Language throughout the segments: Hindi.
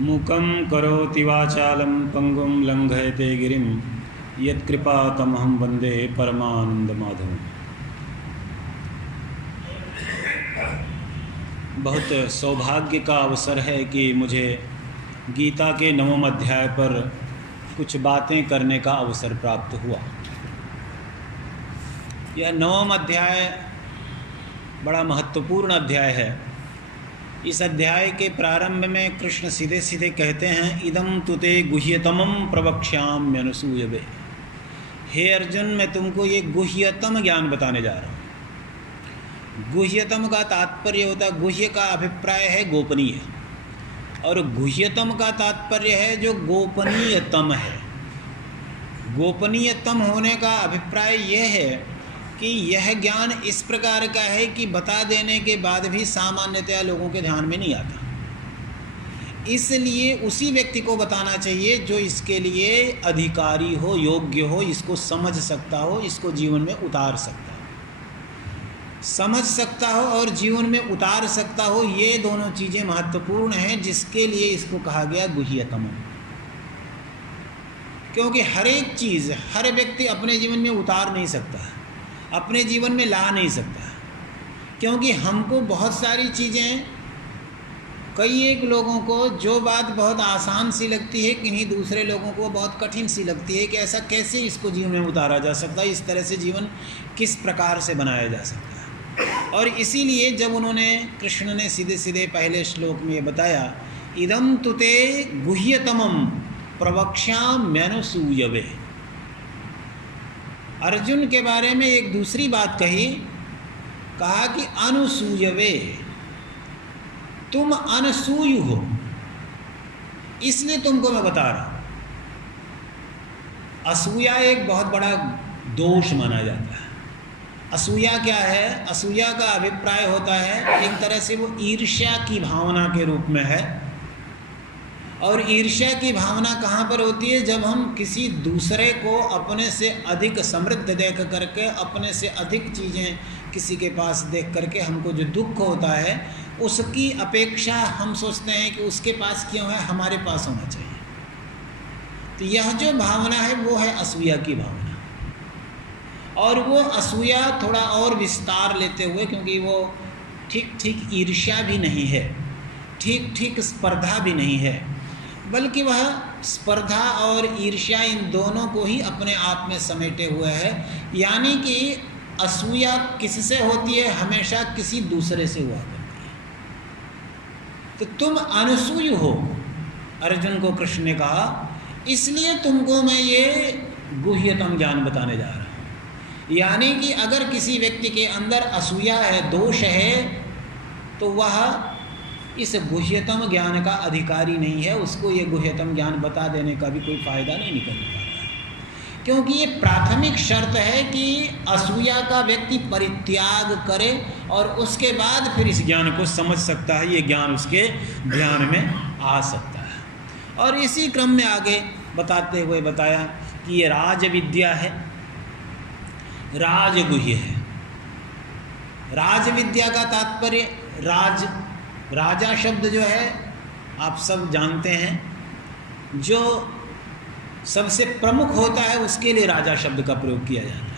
मूकं करोति वाचालं पंगुं लंघयते गिरिं यत्कृपातमहं वन्दे परमानंदमाधवम्। बहुत सौभाग्य का अवसर है कि मुझे गीता के 9वें अध्याय पर कुछ बातें करने का अवसर प्राप्त हुआ। यह 9वां अध्याय बड़ा महत्वपूर्ण अध्याय है। इस अध्याय के प्रारंभ में कृष्ण सीधे सीधे कहते हैं, इदं तुते गुह्यतमं प्रवक्ष्याम्यनुसूयवे। हे अर्जुन, मैं तुमको ये गुह्यतम ज्ञान बताने जा रहा हूँ। गुह्यतम का तात्पर्य होता है, गुह्य का अभिप्राय है गोपनीय, और गुह्यतम का तात्पर्य है जो गोपनीयतम है। गोपनीयतम होने का अभिप्राय यह है कि यह ज्ञान इस प्रकार का है कि बता देने के बाद भी सामान्यतया लोगों के ध्यान में नहीं आता। इसलिए उसी व्यक्ति को बताना चाहिए जो इसके लिए अधिकारी हो, योग्य हो, इसको समझ सकता हो, इसको जीवन में उतार सकता हो। समझ सकता हो और जीवन में उतार सकता हो, ये दोनों चीज़ें महत्वपूर्ण हैं, जिसके लिए इसको कहा गया गुह्यतम। क्योंकि हर एक चीज़ हर व्यक्ति अपने जीवन में उतार नहीं सकता, अपने जीवन में ला नहीं सकता। क्योंकि हमको बहुत सारी चीज़ें, कई एक लोगों को जो बात बहुत आसान सी लगती है, किन्हीं दूसरे लोगों को बहुत कठिन सी लगती है कि ऐसा कैसे इसको जीवन में उतारा जा सकता है, इस तरह से जीवन किस प्रकार से बनाया जा सकता है। और इसीलिए जब उन्होंने, कृष्ण ने सीधे सीधे पहले श्लोक में ये बताया, इदं तुते गुह्यतमं प्रवक्ष्याम्यनुसूयवे। अर्जुन के बारे में एक दूसरी बात कही, कहा कि अनुसूयवे, तुम अनसूय हो, इसलिए तुमको मैं बता रहा हूं। असूया एक बहुत बड़ा दोष माना जाता है। असूया क्या है? असूया का अभिप्राय होता है, एक तरह से वो ईर्ष्या की भावना के रूप में है। और ईर्ष्या की भावना कहाँ पर होती है? जब हम किसी दूसरे को अपने से अधिक समृद्ध देख करके, अपने से अधिक चीज़ें किसी के पास देख करके हमको जो दुख होता है, उसकी अपेक्षा हम सोचते हैं कि उसके पास क्यों है, हमारे पास होना चाहिए। तो यह जो भावना है वो है असूया की भावना। और वो असूया थोड़ा और विस्तार लेते हुए, क्योंकि वो ठीक ठीक ईर्ष्या भी नहीं है, ठीक ठीक स्पर्धा भी नहीं है, बल्कि वह स्पर्धा और ईर्ष्या इन दोनों को ही अपने आप में समेटे हुए है। यानी कि असूया किससे होती है? हमेशा किसी दूसरे से हुआ करती है। तो तुम अनुसूय हो, अर्जुन को कृष्ण ने कहा, इसलिए तुमको मैं ये गुह्यतम ज्ञान बताने जा रहा हूँ। यानी कि अगर किसी व्यक्ति के अंदर असूया है, दोष है, तो वह इस गुह्यतम ज्ञान का अधिकारी नहीं है। उसको ये गुह्यतम ज्ञान बता देने का भी कोई फ़ायदा नहीं निकल पाता है। क्योंकि ये प्राथमिक शर्त है कि असूया का व्यक्ति परित्याग करे और उसके बाद फिर इस ज्ञान को समझ सकता है, ये ज्ञान उसके ध्यान में आ सकता है। और इसी क्रम में आगे बताते हुए बताया कि ये राज विद्या है, राजगुह्य है। राज विद्या का तात्पर्य, राजा शब्द जो है आप सब जानते हैं, जो सबसे प्रमुख होता है उसके लिए राजा शब्द का प्रयोग किया जाता है।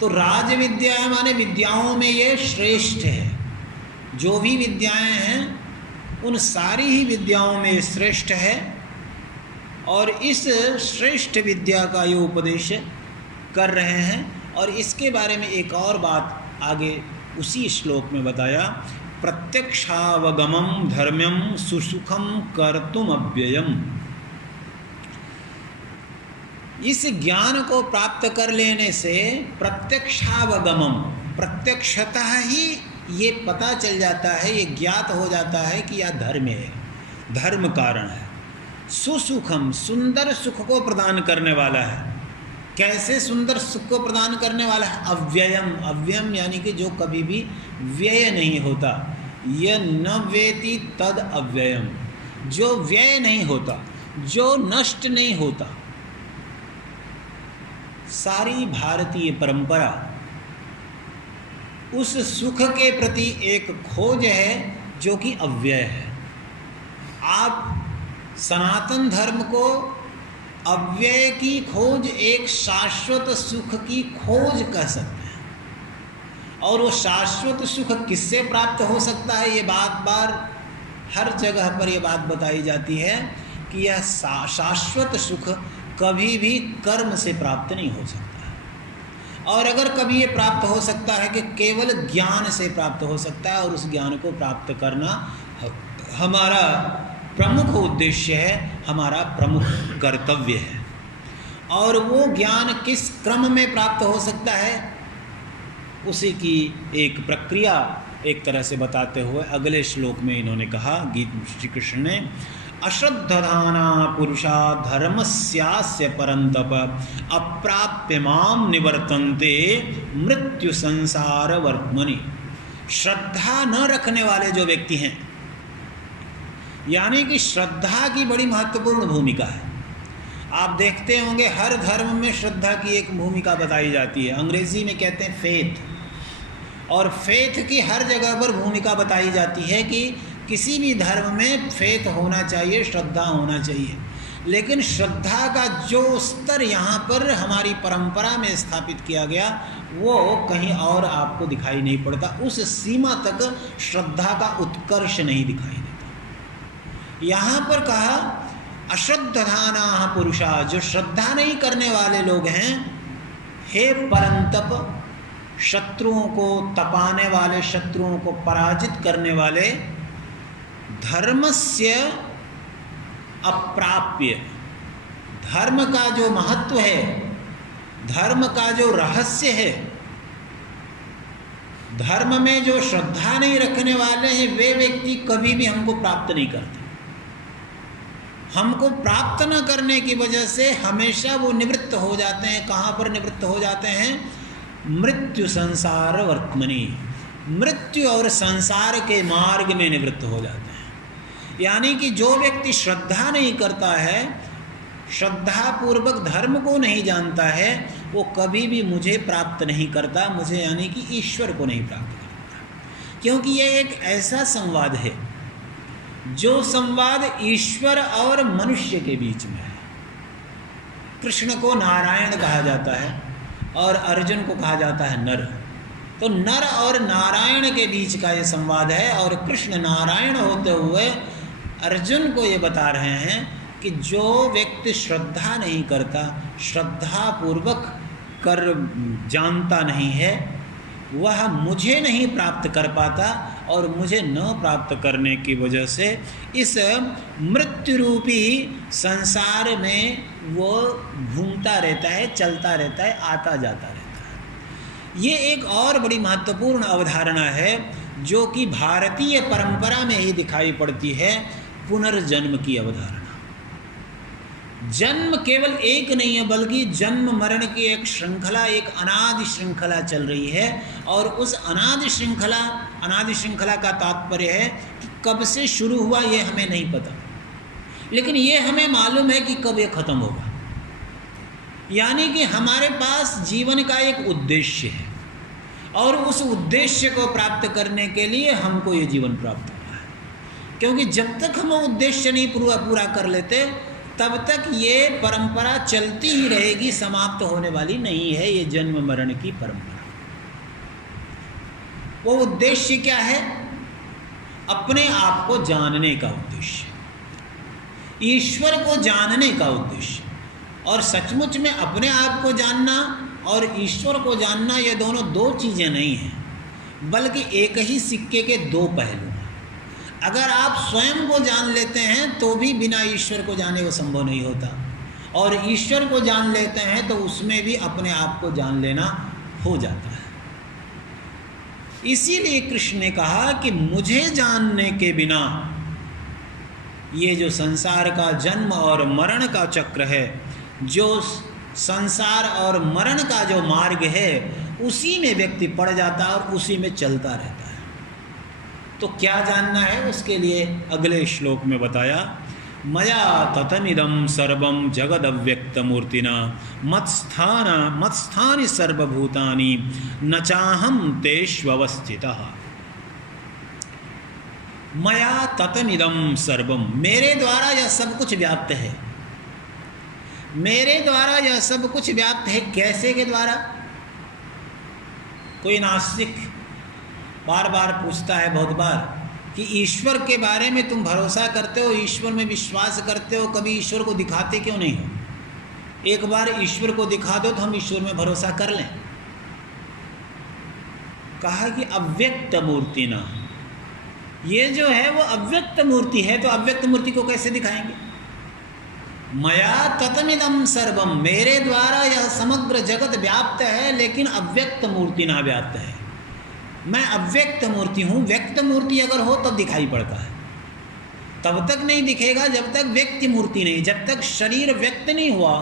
तो राज विद्या है माने विद्याओं में ये श्रेष्ठ है। जो भी विद्याएं हैं उन सारी ही विद्याओं में श्रेष्ठ है। और इस श्रेष्ठ विद्या का ये उपदेश कर रहे हैं। और इसके बारे में एक और बात आगे उसी श्लोक में बताया, प्रत्यक्षावगमं धर्म्यं सुसुखं कर्तुम अव्ययम्। इस ज्ञान को प्राप्त कर लेने से प्रत्यक्षावगमम, प्रत्यक्षतः ही ये पता चल जाता है, ये ज्ञात हो जाता है कि यह धर्म है, धर्म कारण है। सुसुखम, सुंदर सुख को प्रदान करने वाला है। कैसे सुंदर सुख को प्रदान करने वाला है? अव्ययम, अव्ययम यानी कि जो कभी भी व्यय नहीं होता। यह न वेति तद अव्ययम, जो व्यय नहीं होता, जो नष्ट नहीं होता। सारी भारतीय परंपरा उस सुख के प्रति एक खोज है जो कि अव्यय है। आप सनातन धर्म को अव्यय की खोज, एक शाश्वत सुख की खोज कह सकते हैं। और वो शाश्वत सुख किससे प्राप्त हो सकता है, ये बात बार हर जगह पर ये बात बताई जाती है कि यह शाश्वत सुख कभी भी कर्म से प्राप्त नहीं हो सकता है। और अगर कभी ये प्राप्त हो सकता है कि केवल ज्ञान से प्राप्त हो सकता है, और उस ज्ञान को प्राप्त करना हमारा प्रमुख उद्देश्य है, हमारा प्रमुख कर्तव्य है। और वो ज्ञान किस क्रम में प्राप्त हो सकता है, उसी की एक प्रक्रिया एक तरह से बताते हुए अगले श्लोक में इन्होंने कहा, गीत श्री कृष्ण ने, अश्रद्धधाना पुरुषा धर्मस्यास्य परंतप अप्राप्य माम निवर्तन्ते मृत्यु संसार वर्त्मनि। श्रद्धा न रखने वाले जो व्यक्ति हैं, यानी कि श्रद्धा की बड़ी महत्वपूर्ण भूमिका है। आप देखते होंगे हर धर्म में श्रद्धा की एक भूमिका बताई जाती है। अंग्रेजी में कहते हैं फेथ, और फेथ की हर जगह पर भूमिका बताई जाती है कि किसी भी धर्म में फेथ होना चाहिए, श्रद्धा होना चाहिए। लेकिन श्रद्धा का जो स्तर यहाँ पर हमारी परंपरा में स्थापित किया गया, वो कहीं और आपको दिखाई नहीं पड़ता। उस सीमा तक श्रद्धा का उत्कर्ष नहीं दिखाई देता। यहाँ पर कहा अश्रद्धाना पुरुषा, जो श्रद्धा नहीं करने वाले लोग हैं, हे परंतप, शत्रुओं को तपाने वाले, शत्रुओं को पराजित करने वाले, धर्मस्य अप्राप्य, धर्म का जो महत्व है, धर्म का जो रहस्य है, धर्म में जो श्रद्धा नहीं रखने वाले हैं, वे व्यक्ति कभी भी हमको प्राप्त नहीं करते। हमको प्राप्त न करने की वजह से हमेशा वो निवृत्त हो जाते हैं। कहाँ पर निवृत्त हो जाते हैं? मृत्यु संसार वर्त्मनि, मृत्यु और संसार के मार्ग में निवृत्त हो जाते हैं। यानी कि जो व्यक्ति श्रद्धा नहीं करता है, श्रद्धापूर्वक धर्म को नहीं जानता है, वो कभी भी मुझे प्राप्त नहीं करता, मुझे यानी कि ईश्वर को नहीं प्राप्त करता। क्योंकि यह एक ऐसा संवाद है जो संवाद ईश्वर और मनुष्य के बीच में है। कृष्ण को नारायण कहा जाता है और अर्जुन को कहा जाता है नर। तो नर और नारायण के बीच का ये संवाद है, और कृष्ण नारायण होते हुए अर्जुन को ये बता रहे हैं कि जो व्यक्ति श्रद्धा नहीं करता, श्रद्धापूर्वक कर जानता नहीं है, वह मुझे नहीं प्राप्त कर पाता, और मुझे न प्राप्त करने की वजह से इस मृत्यु रूपी संसार में वो घूमता रहता है, चलता रहता है, आता जाता रहता है। ये एक और बड़ी महत्वपूर्ण अवधारणा है जो कि भारतीय परंपरा में ही दिखाई पड़ती है, पुनर्जन्म की अवधारणा। जन्म केवल एक नहीं है, बल्कि जन्म मरण की एक श्रृंखला, एक अनादि श्रृंखला चल रही है। और उस अनादि श्रृंखला का तात्पर्य है कि कब से शुरू हुआ ये हमें नहीं पता, लेकिन ये हमें मालूम है कि कब ये खत्म होगा। यानी कि हमारे पास जीवन का एक उद्देश्य है, और उस उद्देश्य को प्राप्त करने के लिए हमको ये जीवन प्राप्त हुआ है। क्योंकि जब तक हम उद्देश्य नहीं पूरा कर लेते, तब तक ये परंपरा चलती ही रहेगी, समाप्त होने वाली नहीं है ये जन्म मरण की परंपरा। वो उद्देश्य क्या है? अपने आप को जानने का उद्देश्य, ईश्वर को जानने का उद्देश्य। और सचमुच में अपने आप को जानना और ईश्वर को जानना, ये दोनों दो चीज़ें नहीं हैं, बल्कि एक ही सिक्के के दो पहलू। अगर आप स्वयं को जान लेते हैं तो भी बिना ईश्वर को जाने वो संभव नहीं होता, और ईश्वर को जान लेते हैं तो उसमें भी अपने आप को जान लेना हो जाता है। इसीलिए कृष्ण ने कहा कि मुझे जानने के बिना ये जो संसार का जन्म और मरण का चक्र है, जो संसार और मरण का जो मार्ग है, उसी में व्यक्ति पड़ जाता है और उसी में चलता रहता है। तो क्या जानना है? उसके लिए अगले श्लोक में बताया, मया ततमिदं सर्वं जगदव्यक्तमूर्तिना मत्स्थानि सर्वभूतानि न चाहं तेष्वस्थितः। मया ततमिदं सर्वम, मेरे द्वारा यह सब कुछ व्याप्त है। मेरे द्वारा यह सब कुछ व्याप्त है। कैसे के द्वारा? कोई नास्तिक बार बार पूछता है बहुत बार कि ईश्वर के बारे में तुम भरोसा करते हो, ईश्वर में विश्वास करते हो, कभी ईश्वर को दिखाते क्यों नहीं हो? एक बार ईश्वर को दिखा दो तो हम ईश्वर में भरोसा कर लें। कहा कि अव्यक्त मूर्ति ना, ये जो है वो अव्यक्त मूर्ति है, तो अव्यक्त मूर्ति को कैसे दिखाएंगे? मया ततमिदं सर्वम, मेरे द्वारा यह समग्र जगत व्याप्त है, लेकिन अव्यक्त मूर्ति ना व्याप्त है। मैं अव्यक्त मूर्ति हूँ। व्यक्त मूर्ति अगर हो तब दिखाई पड़ता है, तब तक नहीं दिखेगा जब तक व्यक्ति मूर्ति नहीं, जब तक शरीर व्यक्त नहीं हुआ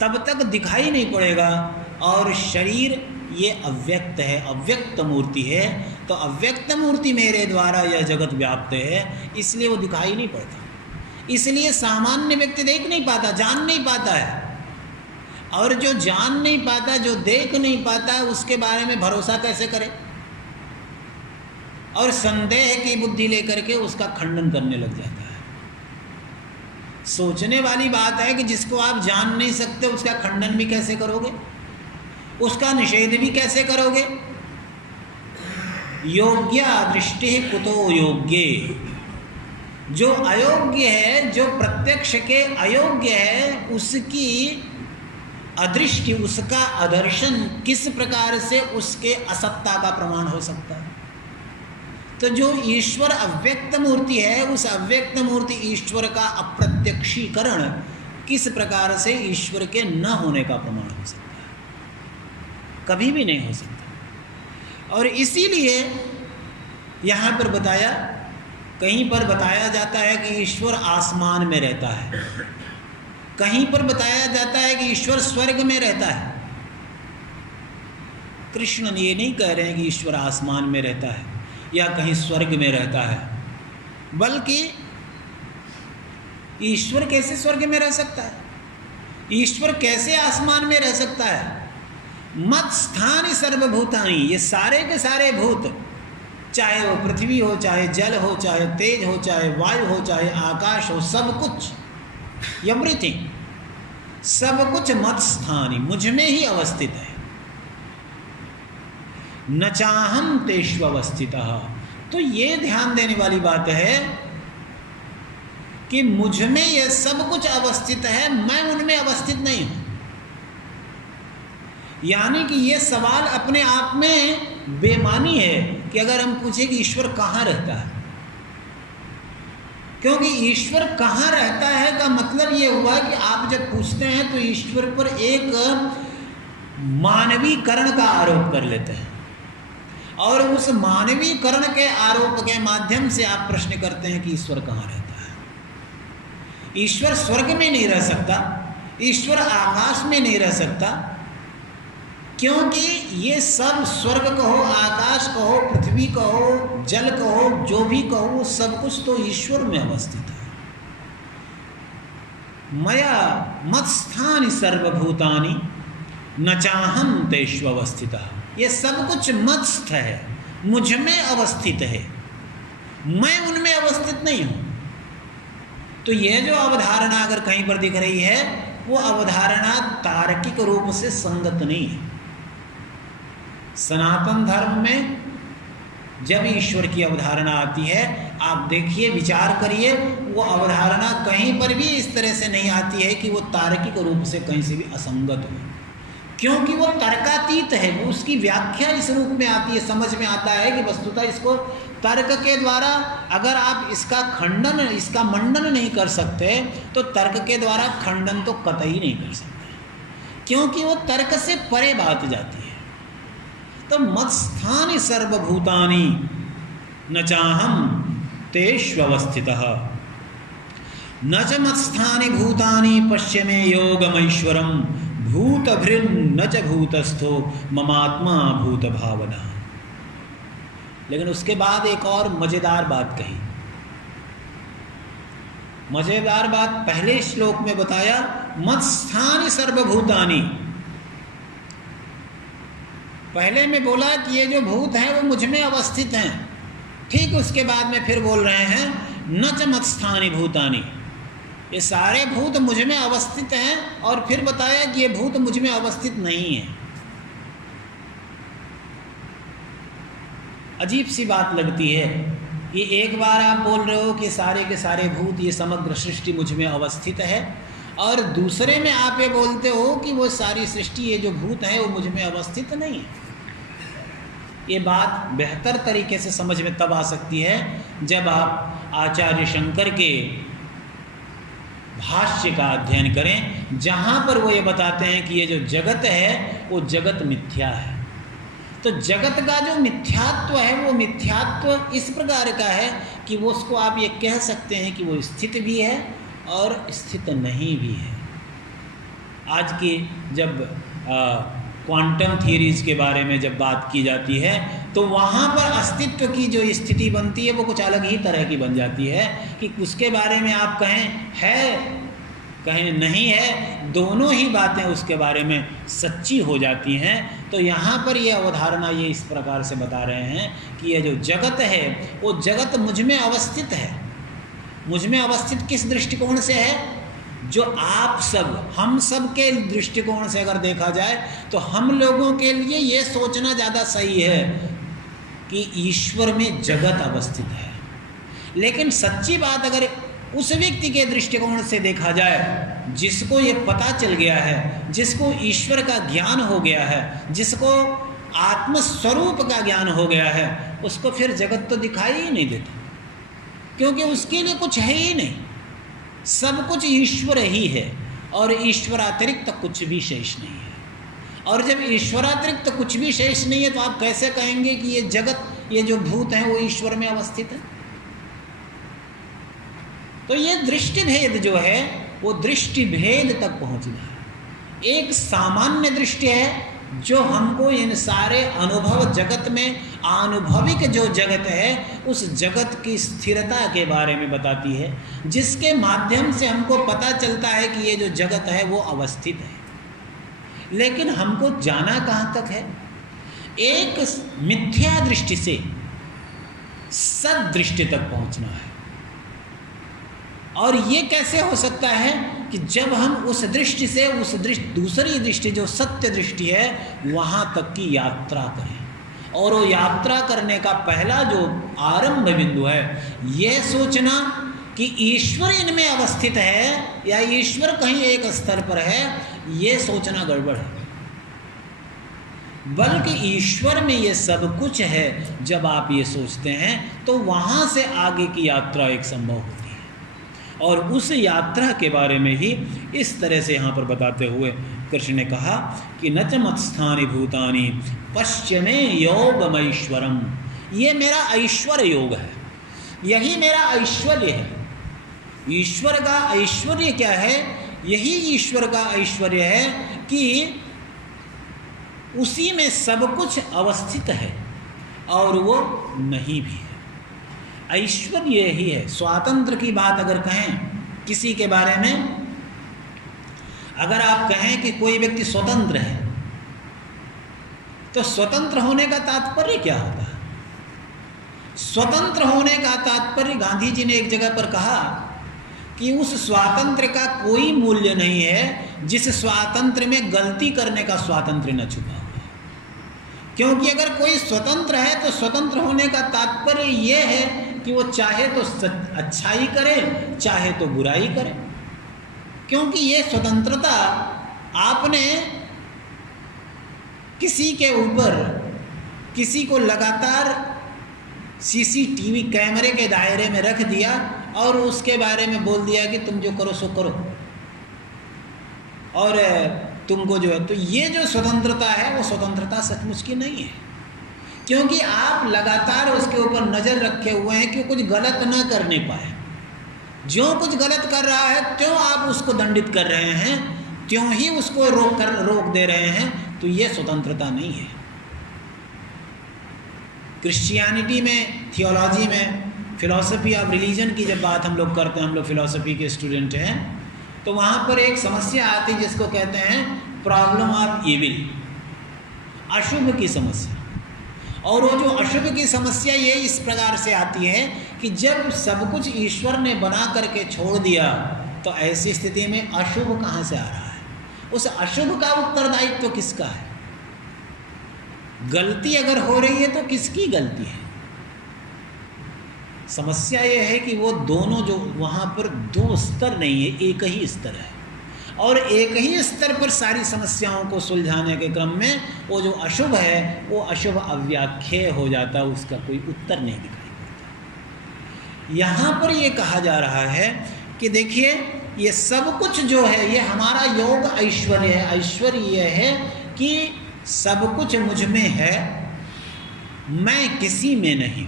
तब तक दिखाई नहीं पड़ेगा। और शरीर ये अव्यक्त है, अव्यक्त मूर्ति है, तो अव्यक्त मूर्ति मेरे द्वारा यह जगत व्याप्त है, इसलिए वो दिखाई नहीं पड़ता। इसलिए सामान्य व्यक्ति देख नहीं पाता, जान नहीं पाता है। और जो जान नहीं पाता, जो देख नहीं पाता है, उसके बारे में भरोसा कैसे करे? और संदेह की बुद्धि लेकर के उसका खंडन करने लग जाता है। सोचने वाली बात है कि जिसको आप जान नहीं सकते उसका खंडन भी कैसे करोगे, उसका निषेध भी कैसे करोगे? योग्य दृष्टि कुतो योग्य, जो अयोग्य है, जो प्रत्यक्ष के अयोग्य है, उसकी अदृष्टि, उसका अदर्शन किस प्रकार से उसके असत्ता का प्रमाण हो सकता है? तो जो ईश्वर अव्यक्त मूर्ति है, उस अव्यक्त मूर्ति ईश्वर का अप्रत्यक्षीकरण किस प्रकार से ईश्वर के न होने का प्रमाण हो सकता है? कभी भी नहीं हो सकता। और इसीलिए यहाँ पर बताया, कहीं पर बताया जाता है कि ईश्वर आसमान में रहता है, कहीं पर बताया जाता है कि ईश्वर स्वर्ग में रहता है। कृष्ण ये नहीं कह रहे हैं कि ईश्वर आसमान में रहता है या कहीं स्वर्ग में रहता है, बल्कि ईश्वर कैसे स्वर्ग में रह सकता है? ईश्वर कैसे आसमान में रह सकता है? मत स्थानि सर्वभूतानि, ये सारे के सारे भूत, चाहे वो पृथ्वी हो, चाहे जल हो, चाहे तेज हो, चाहे वायु हो, चाहे आकाश हो, सब कुछ, एवरीथिंग, सब कुछ मत स्थानि, मुझ में ही अवस्थित है। न चाहम तेष्व अवस्थितः। तो ये ध्यान देने वाली बात है कि मुझ में यह सब कुछ अवस्थित है, मैं उनमें अवस्थित नहीं हूं। यानी कि ये सवाल अपने आप में बेमानी है कि अगर हम पूछे कि ईश्वर कहाँ रहता है, क्योंकि ईश्वर कहाँ रहता है का मतलब ये हुआ कि आप जब पूछते हैं तो ईश्वर पर एक मानवीकरण का आरोप कर लेते हैं, और उस मानवीकरण के आरोप के माध्यम से आप प्रश्न करते हैं कि ईश्वर कहाँ रहता है। ईश्वर स्वर्ग में नहीं रह सकता, ईश्वर आकाश में नहीं रह सकता, क्योंकि ये सब, स्वर्ग कहो, आकाश कहो, पृथ्वी कहो, जल कहो, जो भी कहो, सब कुछ तो ईश्वर में अवस्थित है। मया मत्स्थानि सर्वभूतानि न चाहम तेष्व अवस्थितः। ये सब कुछ मत्स्थ है, मुझ में अवस्थित है, मैं उनमें अवस्थित नहीं हूं। तो यह जो अवधारणा अगर कहीं पर दिख रही है, वो अवधारणा तार्किक रूप से संगत नहीं है। सनातन धर्म में जब ईश्वर की अवधारणा आती है, आप देखिए, विचार करिए, वो अवधारणा कहीं पर भी इस तरह से नहीं आती है कि वो तार्किक रूप से कहीं से भी असंगत हो, क्योंकि वो तर्कातीत है। वो उसकी व्याख्या इस रूप में आती है, समझ में आता है कि वस्तुतः इसको तर्क के द्वारा अगर आप इसका खंडन, इसका मंडन नहीं कर सकते, तो तर्क के द्वारा खंडन तो कतई नहीं कर सकते, क्योंकि वो तर्क से परे बात जाती है। तो मत्स्थानि सर्वभूतानि न चाहम तेष्वस्थितः न च मत्स्थानि भूतानि पश्य मे योगमैश्वरम भूतभृन्न च भूतस्थो ममात्मा भूत भावना। लेकिन उसके बाद एक और मजेदार बात कही। मजेदार बात पहले श्लोक में बताया, मत्स्थानि सर्वभूतानि। पहले में बोला कि ये जो भूत हैं वो मुझ में अवस्थित हैं, ठीक उसके बाद में फिर बोल रहे हैं न च मत्स्थानि भूतानि, ये सारे भूत मुझ में अवस्थित हैं, और फिर बताया कि ये भूत मुझ में अवस्थित नहीं है। अजीब सी बात लगती है कि एक बार आप बोल रहे हो कि सारे के सारे भूत, ये समग्र सृष्टि मुझ में अवस्थित है, और दूसरे में आप ये बोलते हो कि वो सारी सृष्टि, ये जो भूत है वो मुझ में अवस्थित नहीं है। ये बात बेहतर तरीके से समझ में तब आ सकती है जब आप आचार्य शंकर के भाष्य का अध्ययन करें, जहाँ पर वो ये बताते हैं कि ये जो जगत है वो जगत मिथ्या है। तो जगत का जो मिथ्यात्व है वो मिथ्यात्व इस प्रकार का है कि वो उसको आप ये कह सकते हैं कि वो स्थित भी है और स्थित नहीं भी है। आज की जब क्वांटम थियरीज के बारे में जब बात की जाती है तो वहाँ पर अस्तित्व की जो स्थिति बनती है वो कुछ अलग ही तरह की बन जाती है कि उसके बारे में आप कहें है कहें नहीं है, दोनों ही बातें उसके बारे में सच्ची हो जाती हैं। तो यहाँ पर ये अवधारणा ये इस प्रकार से बता रहे हैं कि ये जो जगत है वो जगत मुझ में अवस्थित है। मुझ में अवस्थित किस दृष्टिकोण से है? जो आप सब, हम सब के दृष्टिकोण से अगर देखा जाए तो हम लोगों के लिए ये सोचना ज़्यादा सही है कि ईश्वर में जगत अवस्थित है। लेकिन सच्ची बात अगर उस व्यक्ति के दृष्टिकोण से देखा जाए जिसको ये पता चल गया है, जिसको ईश्वर का ज्ञान हो गया है, जिसको आत्मस्वरूप का ज्ञान हो गया है, उसको फिर जगत तो दिखाई ही नहीं देता, क्योंकि उसके लिए कुछ है ही नहीं। सब कुछ ईश्वर ही है और ईश्वरातिरिक्त कुछ भी शेष नहीं है। और जब ईश्वरातिरिक्त कुछ भी शेष नहीं है तो आप कैसे कहेंगे कि ये जगत, ये जो भूत हैं वो ईश्वर में अवस्थित है? तो ये दृष्टि भेद जो है वो दृष्टि भेद तक पहुंचना है। एक सामान्य दृष्टि है जो हमको इन सारे अनुभव जगत में, आनुभविक जो जगत है उस जगत की स्थिरता के बारे में बताती है, जिसके माध्यम से हमको पता चलता है कि ये जो जगत है वो अवस्थित है। लेकिन हमको जाना कहाँ तक है? एक मिथ्या दृष्टि से सदृष्टि तक पहुँचना है। और ये कैसे हो सकता है कि जब हम उस दृष्टि से उस दूसरी दृष्टि जो सत्य दृष्टि है वहाँ तक की यात्रा करें। और वो यात्रा करने का पहला जो आरंभ बिंदु है ये सोचना कि ईश्वर इनमें अवस्थित है या ईश्वर कहीं एक स्तर पर है, ये सोचना गड़बड़ है। बल्कि ईश्वर में ये सब कुछ है जब आप ये सोचते हैं तो वहाँ से आगे की यात्रा एक संभव होती है। और उस यात्रा के बारे में ही इस तरह से यहाँ पर बताते हुए कृष्ण ने कहा कि न च मत्स्थानि भूतानि पश्चिमे योगमैश्वरम, ये मेरा ऐश्वर्य योग है, यही मेरा ऐश्वर्य है। ईश्वर का ऐश्वर्य क्या है? यही ईश्वर का ऐश्वर्य है कि उसी में सब कुछ अवस्थित है और वो नहीं भी है। ऐश्वर्य ही है। स्वातंत्र की बात अगर कहें किसी के बारे में, अगर आप कहें कि कोई व्यक्ति स्वतंत्र है तो स्वतंत्र होने का तात्पर्य क्या होता है? स्वतंत्र होने का तात्पर्य, गांधी जी ने एक जगह पर कहा कि उस स्वातंत्र का कोई मूल्य नहीं है जिस स्वातंत्र में गलती करने का स्वातंत्र न छुपा हो। क्योंकि अगर कोई स्वतंत्र है तो स्वतंत्र होने का तात्पर्य ये है कि वो चाहे तो अच्छाई करे चाहे तो बुराई करे। क्योंकि ये स्वतंत्रता आपने किसी के ऊपर, किसी को लगातार सीसीटीवी कैमरे के दायरे में रख दिया और उसके बारे में बोल दिया कि तुम जो करो सो करो, और तुमको जो है, तो ये जो स्वतंत्रता है वो स्वतंत्रता सचमुच की नहीं है। क्योंकि आप लगातार उसके ऊपर नज़र रखे हुए हैं कि कुछ गलत ना करने पाए। जो कुछ गलत कर रहा है त्यों आप उसको दंडित कर रहे हैं, त्यों ही उसको रोक दे रहे हैं। तो ये स्वतंत्रता नहीं है। क्रिश्चियनिटी में, थियोलॉजी में, फिलॉसफी ऑफ रिलीजन की जब बात हम लोग करते हैं, हम लोग फिलॉसफी के स्टूडेंट हैं, तो वहाँ पर एक समस्या आती है जिसको कहते हैं प्रॉब्लम ऑफ इविल, अशुभ की समस्या। और वो जो अशुभ की समस्या ये इस प्रकार से आती है कि जब सब कुछ ईश्वर ने बना करके छोड़ दिया तो ऐसी स्थिति में अशुभ कहाँ से आ रहा है? उस अशुभ का उत्तरदायित्व किसका है? गलती अगर हो रही है तो किसकी गलती है? समस्या ये है कि वो दोनों जो वहाँ पर दो स्तर नहीं है, एक ही स्तर है, और एक ही स्तर पर सारी समस्याओं को सुलझाने के क्रम में वो जो अशुभ है वो अशुभ अव्याख्येय हो जाता है, उसका कोई उत्तर नहीं दिखाई पड़ता। यहाँ पर ये कहा जा रहा है कि देखिए ये सब कुछ जो है ये हमारा योग ऐश्वर्य है। ऐश्वर्य ये है कि सब कुछ मुझ में है, मैं किसी में नहीं।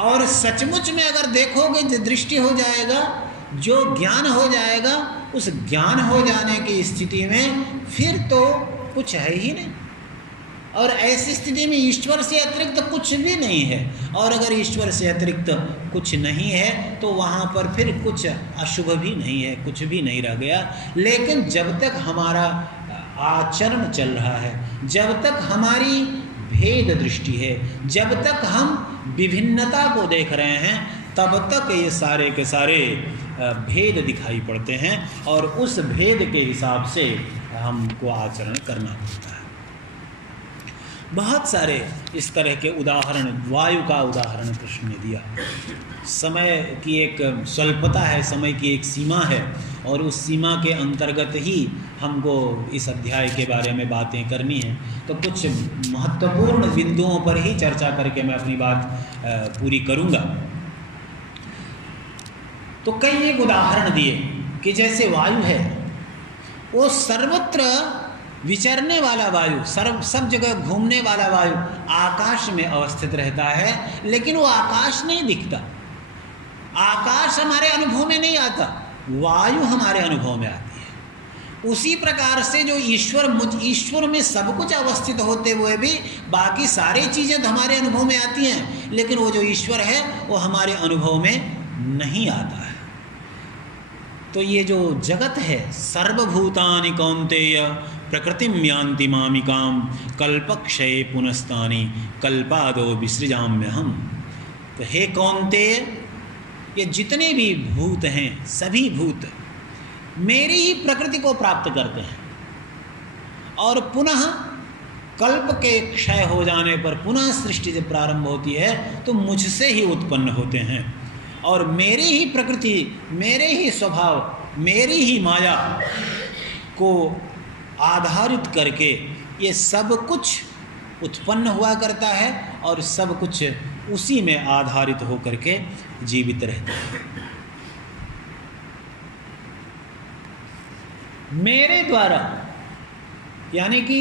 और सचमुच में अगर देखोगे जो दृष्टि हो जाएगा, जो ज्ञान हो जाएगा, उस ज्ञान हो जाने की स्थिति में फिर तो कुछ है ही नहीं, और ऐसी स्थिति में ईश्वर से अतिरिक्त कुछ भी नहीं है। और अगर ईश्वर से अतिरिक्त कुछ नहीं है तो वहाँ पर फिर कुछ अशुभ भी नहीं है, कुछ भी नहीं रह गया। लेकिन जब तक हमारा आचरण चल रहा है, जब तक हमारी भेद दृष्टि है, जब तक हम विभिन्नता को देख रहे हैं, तब तक ये सारे के सारे भेद दिखाई पड़ते हैं, और उस भेद के हिसाब से हमको आचरण करना पड़ता है। बहुत सारे इस तरह के उदाहरण, वायु का उदाहरण कृष्ण ने दिया। समय की एक स्वल्पता है, समय की एक सीमा है, और उस सीमा के अंतर्गत ही हमको इस अध्याय के बारे में बातें करनी है। तो कुछ महत्वपूर्ण बिंदुओं पर ही चर्चा करके मैं अपनी बात पूरी करूँगा। तो कई एक उदाहरण दिए कि जैसे वायु है, वो सर्वत्र विचरने वाला वायु, सब जगह घूमने वाला वायु आकाश में अवस्थित रहता है, लेकिन वो आकाश नहीं दिखता। आकाश हमारे अनुभव में नहीं आता, वायु हमारे अनुभव में आती है। उसी प्रकार से जो ईश्वर में सब कुछ अवस्थित होते हुए भी बाकी सारी चीज़ें तो हमारे अनुभव में आती हैं, लेकिन वो जो ईश्वर है वो हमारे अनुभव में नहीं आता है। तो ये जो जगत है, सर्वभूतानि कौन्तेय प्रकृतिम यान्ति मामिकाम कल्पक्षये पुनस्तानि कल्पादो विसृजाम्यहम्। तो हे कौन्तेय, ये जितने भी भूत हैं, सभी भूत मेरी ही प्रकृति को प्राप्त करते हैं, और पुनः कल्प के क्षय हो जाने पर पुनः सृष्टि जब प्रारंभ होती है तो मुझसे ही उत्पन्न होते हैं, और मेरी ही प्रकृति, मेरे ही स्वभाव, मेरी ही माया को आधारित करके ये सब कुछ उत्पन्न हुआ करता है, और सब कुछ उसी में आधारित होकर के जीवित रहता है। मेरे द्वारा, यानी कि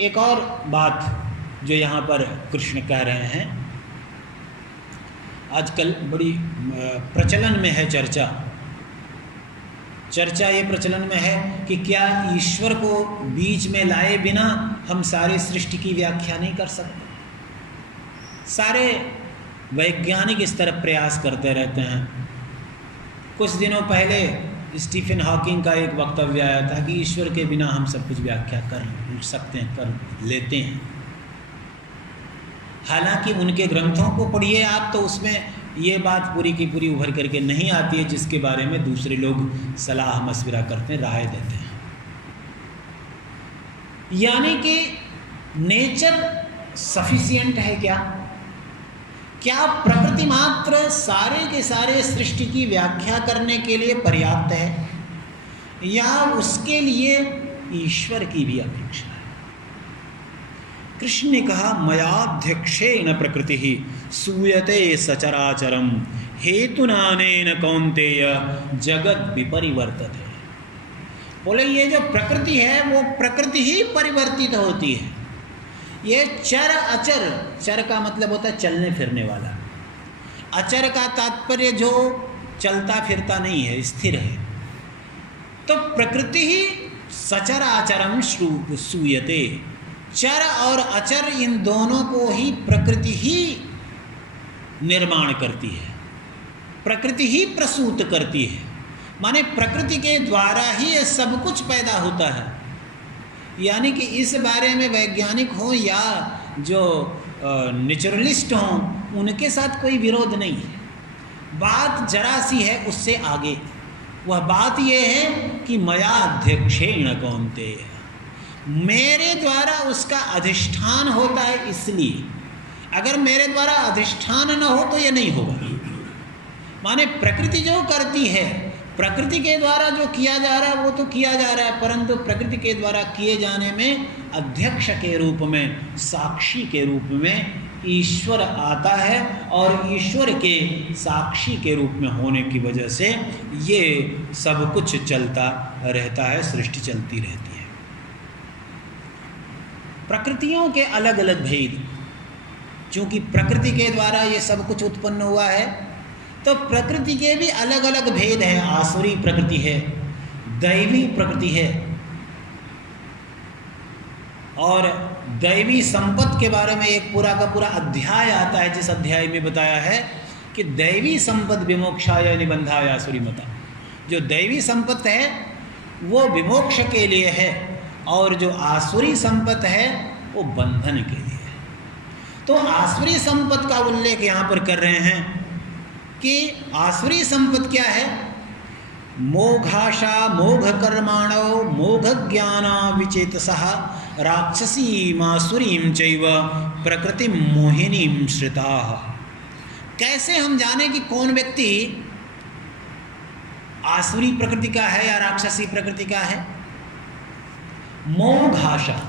एक और बात जो यहाँ पर कृष्ण कह रहे हैं, आजकल बड़ी प्रचलन में है चर्चा ये प्रचलन में है कि क्या ईश्वर को बीच में लाए बिना हम सारे सृष्टि की व्याख्या नहीं कर सकते। सारे वैज्ञानिक इस तरफ प्रयास करते रहते हैं। कुछ दिनों पहले स्टीफन हॉकिंग का एक वक्तव्य आया था कि ईश्वर के बिना हम सब कुछ व्याख्या कर सकते हैं, कर लेते हैं। हालांकि उनके ग्रंथों को पढ़िए आप, तो उसमें ये बात पूरी की पूरी उभर करके नहीं आती है, जिसके बारे में दूसरे लोग सलाह मशविरा करते हैं, राय देते हैं। यानी कि नेचर सफिशिएंट है क्या प्रकृति मात्र सारे के सारे सृष्टि की व्याख्या करने के लिए पर्याप्त है, या उसके लिए ईश्वर की भी अपेक्षा है? कृष्ण ने कहा, मयाध्यक्षेन प्रकृति ही सूयते सचराचरम हेतुनानेन कौन्तेय जगत विपरिवर्तते। बोले ये जो प्रकृति है वो प्रकृति ही परिवर्तित होती है। ये चर अचर, चर का मतलब होता है चलने फिरने वाला, अचर का तात्पर्य जो चलता फिरता नहीं है, स्थिर है। तो प्रकृति ही सचराचरम सूयते, चर और अचर इन दोनों को ही प्रकृति ही निर्माण करती है, प्रकृति ही प्रसूत करती है। माने प्रकृति के द्वारा ही ये सब कुछ पैदा होता है। यानी कि इस बारे में वैज्ञानिक हो या जो नेचुरलिस्ट हों उनके साथ कोई विरोध नहीं है। बात जरा सी है उससे आगे। वह बात यह है कि मया अध्यक्षेण कौन्तेय, मेरे द्वारा उसका अधिष्ठान होता है। इसलिए अगर मेरे द्वारा अधिष्ठान न हो तो यह नहीं होगा। माने प्रकृति जो करती है, प्रकृति के द्वारा जो किया जा रहा है वो तो किया जा रहा है, परंतु प्रकृति के द्वारा किए जाने में अध्यक्ष के रूप में, साक्षी के रूप में ईश्वर आता है, और ईश्वर के साक्षी के रूप में होने की वजह से ये सब कुछ चलता रहता है, सृष्टि चलती रहती है। प्रकृतियों के अलग अलग भेद, चूँकि प्रकृति के द्वारा ये सब कुछ उत्पन्न हुआ है, तो प्रकृति के भी अलग अलग भेद हैं। आसुरी प्रकृति है, दैवी प्रकृति है, और दैवी संपत्ति के बारे में एक पूरा का पूरा अध्याय आता है, जिस अध्याय में बताया है कि दैवी संपत्ति विमोक्षाय निबंधाय आसुरी मता। जो दैवी संपत्ति है वो विमोक्ष के लिए है, और जो आसुरी संपत्ति है वो बंधन के लिए है। तो आसुरी संपत्ति का उल्लेख यहाँ पर कर रहे हैं कि आसुरी संपत्ति क्या है? मोघाशा मोघ कर्माणो मोघ ज्ञाना विचेतसः राक्षसी मासुरीं चैव प्रकृति मोहिनीं श्रिताः। कैसे हम जाने कि कौन व्यक्ति आसुरी प्रकृति का है या राक्षसी प्रकृति का है? मोघाशा,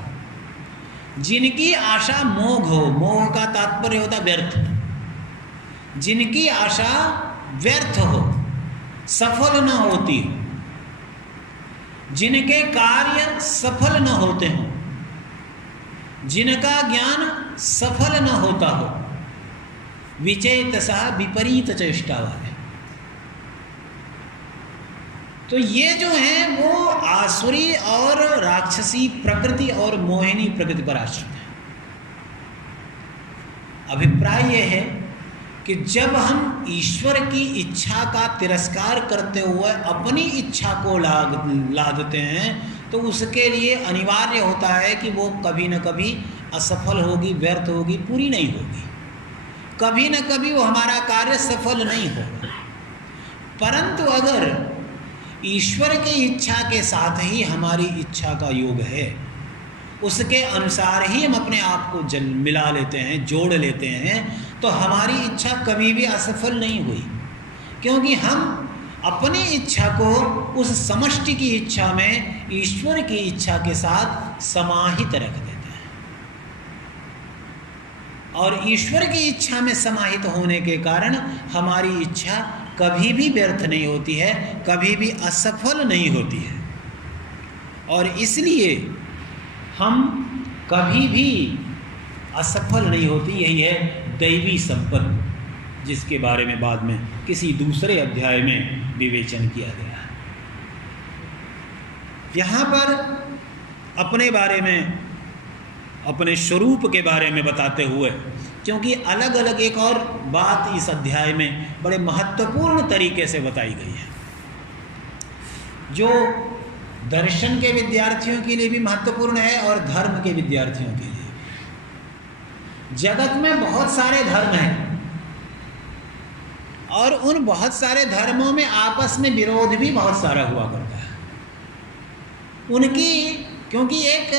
जिनकी आशा मोघ हो, मोह का तात्पर्य होता व्यर्थ, जिनकी आशा व्यर्थ हो, सफल न होती हो, जिनके कार्य सफल न होते हों, जिनका ज्ञान सफल न होता हो, विचेतसः विपरीत चेष्टा वाले। तो ये जो हैं वो आसुरी और राक्षसी प्रकृति और मोहिनी प्रकृति पर आश्रित है। अभिप्राय ये है कि जब हम ईश्वर की इच्छा का तिरस्कार करते हुए अपनी इच्छा को लादते हैं तो उसके लिए अनिवार्य होता है कि वो कभी न कभी असफल होगी, व्यर्थ होगी, पूरी नहीं होगी। कभी न कभी वो हमारा कार्य सफल नहीं होगा। परंतु अगर ईश्वर की इच्छा के साथ ही हमारी इच्छा का योग है, उसके अनुसार ही हम अपने आप को मिला लेते हैं, जोड़ लेते हैं, तो हमारी इच्छा कभी भी असफल नहीं हुई, क्योंकि हम अपनी इच्छा को उस समष्टि की इच्छा में ईश्वर की इच्छा के साथ समाहित रख देते हैं। और ईश्वर की इच्छा में समाहित होने के कारण हमारी इच्छा कभी भी व्यर्थ नहीं होती है, कभी भी असफल नहीं होती है। और इसलिए हम कभी भी असफल नहीं होती। यही है दैवी संपत्ति, जिसके बारे में बाद में किसी दूसरे अध्याय में विवेचन किया गया है। यहाँ पर अपने बारे में, अपने स्वरूप के बारे में बताते हुए, क्योंकि अलग अलग एक और बात इस अध्याय में बड़े महत्वपूर्ण तरीके से बताई गई है, जो दर्शन के विद्यार्थियों के लिए भी महत्वपूर्ण है और धर्म के विद्यार्थियों के लिए। जगत में बहुत सारे धर्म हैं और उन बहुत सारे धर्मों में आपस में विरोध भी बहुत सारा हुआ करता है। क्योंकि एक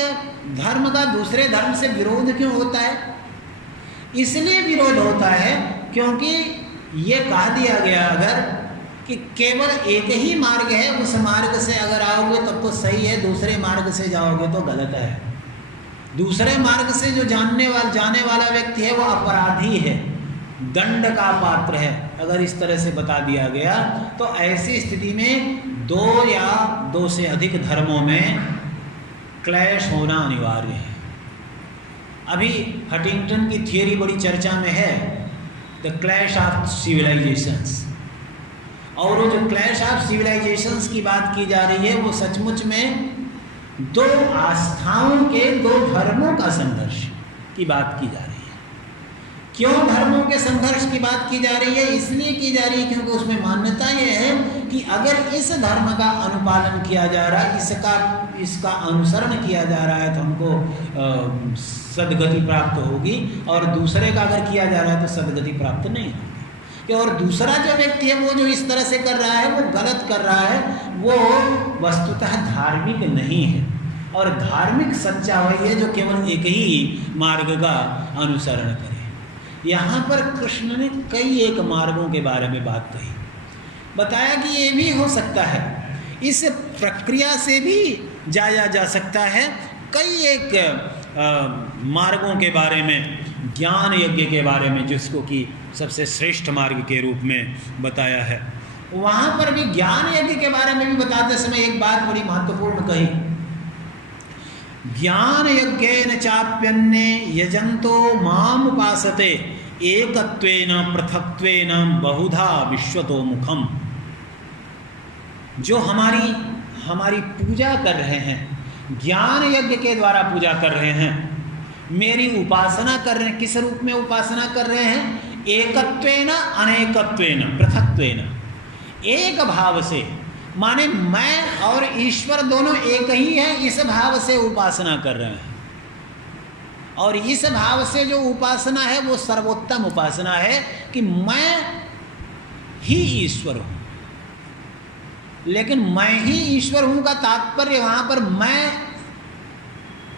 धर्म का दूसरे धर्म से विरोध क्यों होता है? इसलिए विरोध होता है क्योंकि ये कहा दिया गया अगर कि केवल एक ही मार्ग है, उस मार्ग से अगर आओगे तब तो सही है, दूसरे मार्ग से जाओगे तो गलत है। दूसरे मार्ग से जो जाने वाला व्यक्ति है वो अपराधी है, दंड का पात्र है। अगर इस तरह से बता दिया गया तो ऐसी स्थिति में दो या दो से अधिक धर्मों में क्लैश होना अनिवार्य है। अभी हंटिंगटन की थियरी बड़ी चर्चा में है, द क्लैश ऑफ सिविलाइजेशंस। और वो जो क्लैश ऑफ सिविलाइजेशंस की बात की जा रही है वो सचमुच में दो आस्थाओं के, दो धर्मों का संघर्ष की बात की जा रही है। क्यों धर्मों के संघर्ष की बात की जा रही है? इसलिए की जा रही है क्योंकि उसमें मान्यता यह है कि अगर इस धर्म का अनुपालन किया जा रहा है, इसका अनुसरण किया जा रहा है, तो हमको सद्गति प्राप्त होगी, और दूसरे का अगर किया जा रहा है तो सद्गति प्राप्त नहीं होगी। और दूसरा जो व्यक्ति है वो जो इस तरह से कर रहा है वो गलत कर रहा है, वो वस्तुतः धार्मिक नहीं है। और धार्मिक सच्चा वही है जो केवल एक ही मार्ग का अनुसरण करे। यहाँ पर कृष्ण ने कई एक मार्गों के बारे में बात कही, बताया कि ये भी हो सकता है, इस प्रक्रिया से भी जाया जा सकता है। कई एक मार्गों के बारे में, ज्ञान यज्ञ के बारे में, जिसको कि सबसे श्रेष्ठ मार्ग के रूप में बताया है, वहाँ पर भी ज्ञान यज्ञ के बारे में भी बताते समय एक बात बड़ी महत्वपूर्ण कही, ज्ञान यज्ञेन चाप्यन्ने यजंतो माम उपासते एकत्वेन पृथक्त्वेन बहुधा विश्वतो मुखम। जो हमारी पूजा कर रहे हैं, ज्ञान यज्ञ के द्वारा पूजा कर रहे हैं, मेरी उपासना कर रहे हैं, किस रूप में उपासना कर रहे हैं? एकत्वेन अनेकत्वेन पृथक्त्वेन, एक भाव से, माने मैं और ईश्वर दोनों एक ही हैं, इस भाव से उपासना कर रहे हैं। और इस भाव से जो उपासना है वो सर्वोत्तम उपासना है कि मैं ही ईश्वर हूँ। लेकिन मैं ही ईश्वर हूँ का तात्पर्य वहाँ पर मैं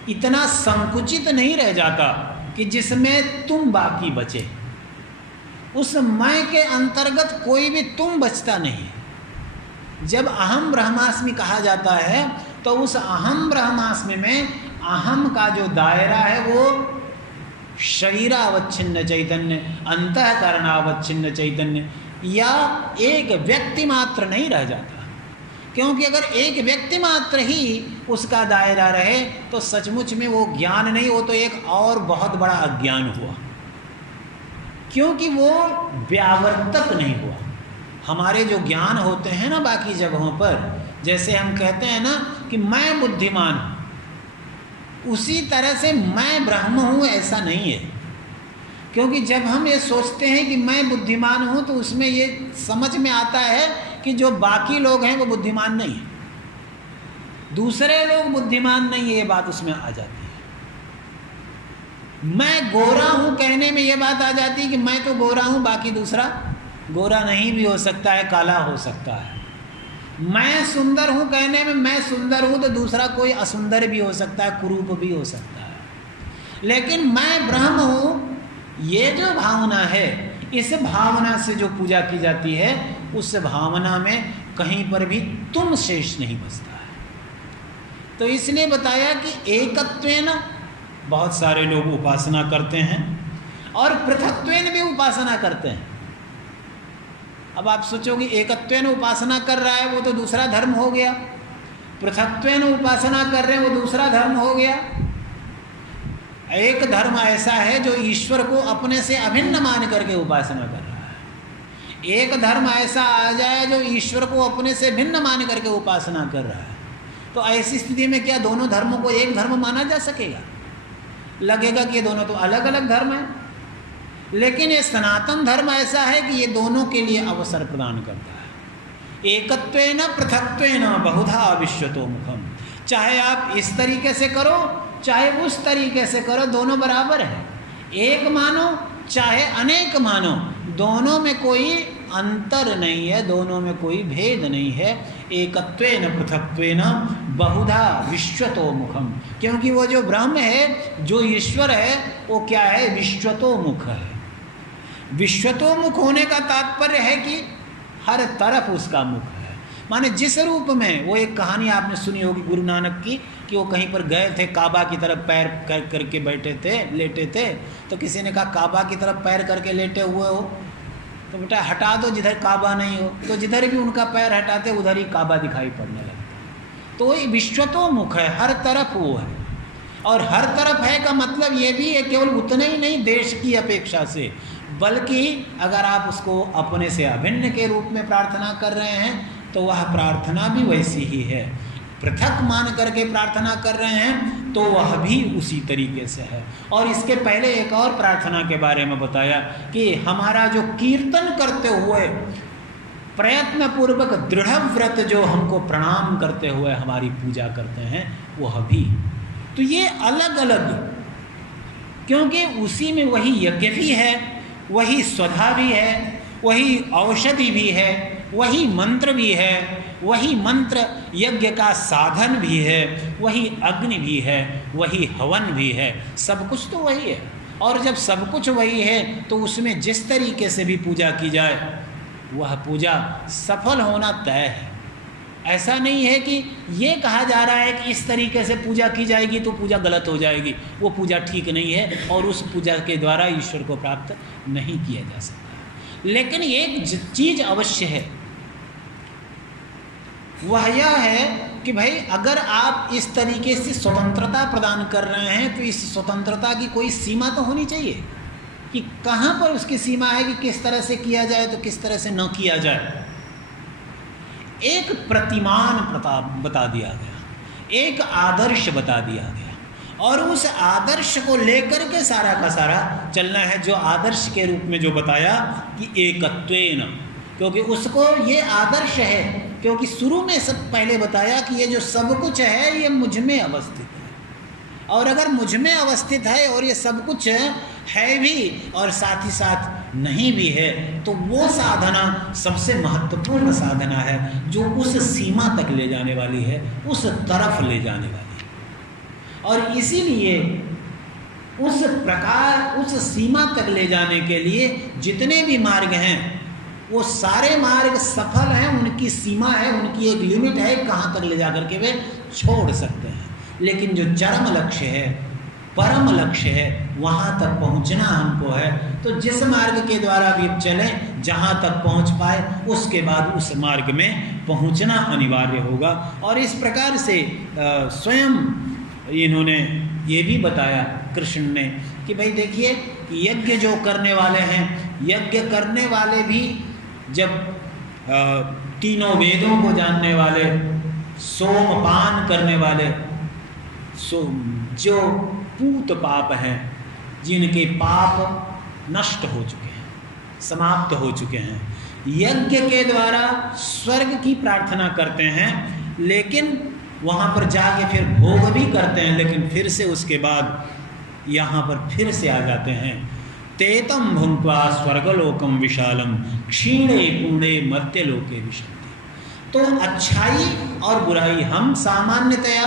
इतना संकुचित नहीं रह जाता कि जिसमें तुम बाकी बचे। उस मैं के अंतर्गत कोई भी तुम बचता नहीं। जब अहम ब्रह्मास्मि कहा जाता है तो उस अहम ब्रह्मास्मि में अहम का जो दायरा है वो शरीरावच्छिन्न चैतन्य, अंतःकरणावच्छिन्न चैतन्य, या एक व्यक्ति मात्र नहीं रह जाता। क्योंकि अगर एक व्यक्ति मात्र ही उसका दायरा रहे तो सचमुच में वो ज्ञान नहीं, वो तो एक और बहुत बड़ा अज्ञान हुआ, क्योंकि वो व्यावर्तक नहीं हुआ। हमारे जो ज्ञान होते हैं ना बाकी जगहों पर, जैसे हम कहते हैं ना कि मैं बुद्धिमान, उसी तरह से मैं ब्रह्म हूँ ऐसा नहीं है। क्योंकि जब हम ये सोचते हैं कि मैं बुद्धिमान हूँ तो उसमें ये समझ में आता है कि जो बाकी लोग हैं वो बुद्धिमान नहीं है, दूसरे लोग बुद्धिमान नहीं है, ये बात उसमें आ जाती है। मैं गोरा हूँ कहने में ये बात आ जाती है कि मैं तो गोरा हूँ, बाकी दूसरा गोरा नहीं भी हो सकता है, काला हो सकता है। मैं सुंदर हूँ कहने में मैं सुंदर हूँ तो दूसरा कोई असुंदर भी हो सकता है, कुरूप भी हो सकता है। लेकिन मैं ब्रह्म हूँ, ये जो भावना है, इस भावना से जो पूजा की जाती है, उस भावना में कहीं पर भी तुम शेष नहीं बचता है। तो इसलिए बताया कि एकत्वेन बहुत सारे लोग उपासना करते हैं और पृथक्त्वेन भी उपासना करते हैं। अब आप सोचोगे एकत्वेन उपासना कर रहा है वो तो दूसरा धर्म हो गया, पृथक्त्वेन उपासना कर रहे हैं वो दूसरा धर्म हो गया। एक धर्म ऐसा है जो ईश्वर को अपने से अभिन्न मान करके उपासना कर रहा है, एक धर्म ऐसा आ जाए जो ईश्वर को अपने से भिन्न मान करके उपासना कर रहा है। तो ऐसी स्थिति में क्या दोनों धर्मों को एक धर्म माना जा सकेगा? लगेगा कि ये दोनों तो अलग अलग धर्म हैं। लेकिन ये सनातन धर्म ऐसा है कि ये दोनों के लिए अवसर प्रदान करता है। एकत्वेन पृथक्त्वेन बहुधा विश्वतो मुखम, चाहे आप इस तरीके से करो चाहे उस तरीके से करो, दोनों बराबर है। एक मानो चाहे अनेक मानो, दोनों में कोई अंतर नहीं है, दोनों में कोई भेद नहीं है। एकत्वेन पृथक्त्वेन बहुधा विश्वतो मुखम, क्योंकि वो जो ब्रह्म है, जो ईश्वर है, वो क्या है? विश्वतो मुख है। विश्वतो मुख होने का तात्पर्य है कि हर तरफ उसका मुख है। माने जिस रूप में, वो एक कहानी आपने सुनी होगी गुरु नानक की, कि वो कहीं पर गए थे, काबा की तरफ पैर करके बैठे थे, लेटे थे, तो किसी ने कहा काबा की तरफ पैर करके लेटे हुए हो तो बेटा हटा दो जिधर काबा नहीं हो, तो जिधर भी उनका पैर हटाते उधर ही काबा दिखाई पड़ने लगता। तो ये विश्वतो मुख है, हर तरफ वो है। और हर तरफ है का मतलब ये भी है केवल उतना ही नहीं देश की अपेक्षा से, बल्कि अगर आप उसको अपने से अभिन्न के रूप में प्रार्थना कर रहे हैं तो वह प्रार्थना भी वैसी ही है। पृथक मान करके प्रार्थना कर रहे हैं तो वह भी उसी तरीके से है। और इसके पहले एक और प्रार्थना के बारे में बताया कि हमारा जो कीर्तन करते हुए प्रयत्न पूर्वक दृढ़ व्रत जो हमको प्रणाम करते हुए हमारी पूजा करते हैं वह भी, तो ये अलग अलग, क्योंकि उसी में वही यज्ञ भी है, वही स्वधा भी है, वही औषधि भी है, वही मंत्र भी है, वही मंत्र यज्ञ का साधन भी है, वही अग्नि भी है, वही हवन भी है, सब कुछ तो वही है। और जब सब कुछ वही है तो उसमें जिस तरीके से भी पूजा की जाए वह पूजा सफल होना तय है। ऐसा नहीं है कि ये कहा जा रहा है कि इस तरीके से पूजा की जाएगी तो पूजा गलत हो जाएगी, वो पूजा ठीक नहीं है और उस पूजा के द्वारा ईश्वर को प्राप्त नहीं किया जा सकता। लेकिन एक चीज़ अवश्य है, वह यह है कि भाई अगर आप इस तरीके से स्वतंत्रता प्रदान कर रहे हैं तो इस स्वतंत्रता की कोई सीमा तो होनी चाहिए कि कहाँ पर उसकी सीमा है कि किस तरह से किया जाए तो किस तरह से न किया जाए। एक प्रतिमान बता दिया गया, एक आदर्श बता दिया गया और उस आदर्श को लेकर के सारा का सारा चलना है। जो आदर्श के रूप में जो बताया कि एकत्वेन, क्योंकि उसको ये आदर्श है, क्योंकि शुरू में सब पहले बताया कि ये जो सब कुछ है ये मुझ में अवस्थित है, और अगर मुझ में अवस्थित है और ये सब कुछ है भी और साथ ही साथ नहीं भी है तो वो साधना सबसे महत्वपूर्ण साधना है जो उस सीमा तक ले जाने वाली है, उस तरफ ले जाने वाली है। और इसीलिए उस प्रकार उस सीमा तक ले जाने के लिए जितने भी मार्ग हैं वो सारे मार्ग सफल हैं, उनकी सीमा है, उनकी एक लिमिट है कहाँ तक ले जा करके वे छोड़ सकते हैं। लेकिन जो चरम लक्ष्य है, परम लक्ष्य है, वहाँ तक पहुँचना हमको है। तो जिस मार्ग के द्वारा भी चलें, जहाँ तक पहुँच पाए उसके बाद उस मार्ग में पहुँचना अनिवार्य होगा। और इस प्रकार से स्वयं इन्होंने ये भी बताया कृष्ण ने कि भाई देखिए यज्ञ जो करने वाले हैं, यज्ञ करने वाले भी जब तीनों वेदों को जानने वाले, सोमपान करने वाले, जो पूत पाप हैं, जिनके पाप नष्ट हो चुके हैं, समाप्त हो चुके हैं, यज्ञ के द्वारा स्वर्ग की प्रार्थना करते हैं, लेकिन वहाँ पर जाके फिर भोग भी करते हैं, लेकिन फिर से उसके बाद यहाँ पर फिर से आ जाते हैं। तेतम भुंक्वा स्वर्गलोकम विशालम क्षीणे पुणे मर्त्यलोके विशन्ति। तो अच्छाई और बुराई, हम सामान्यतया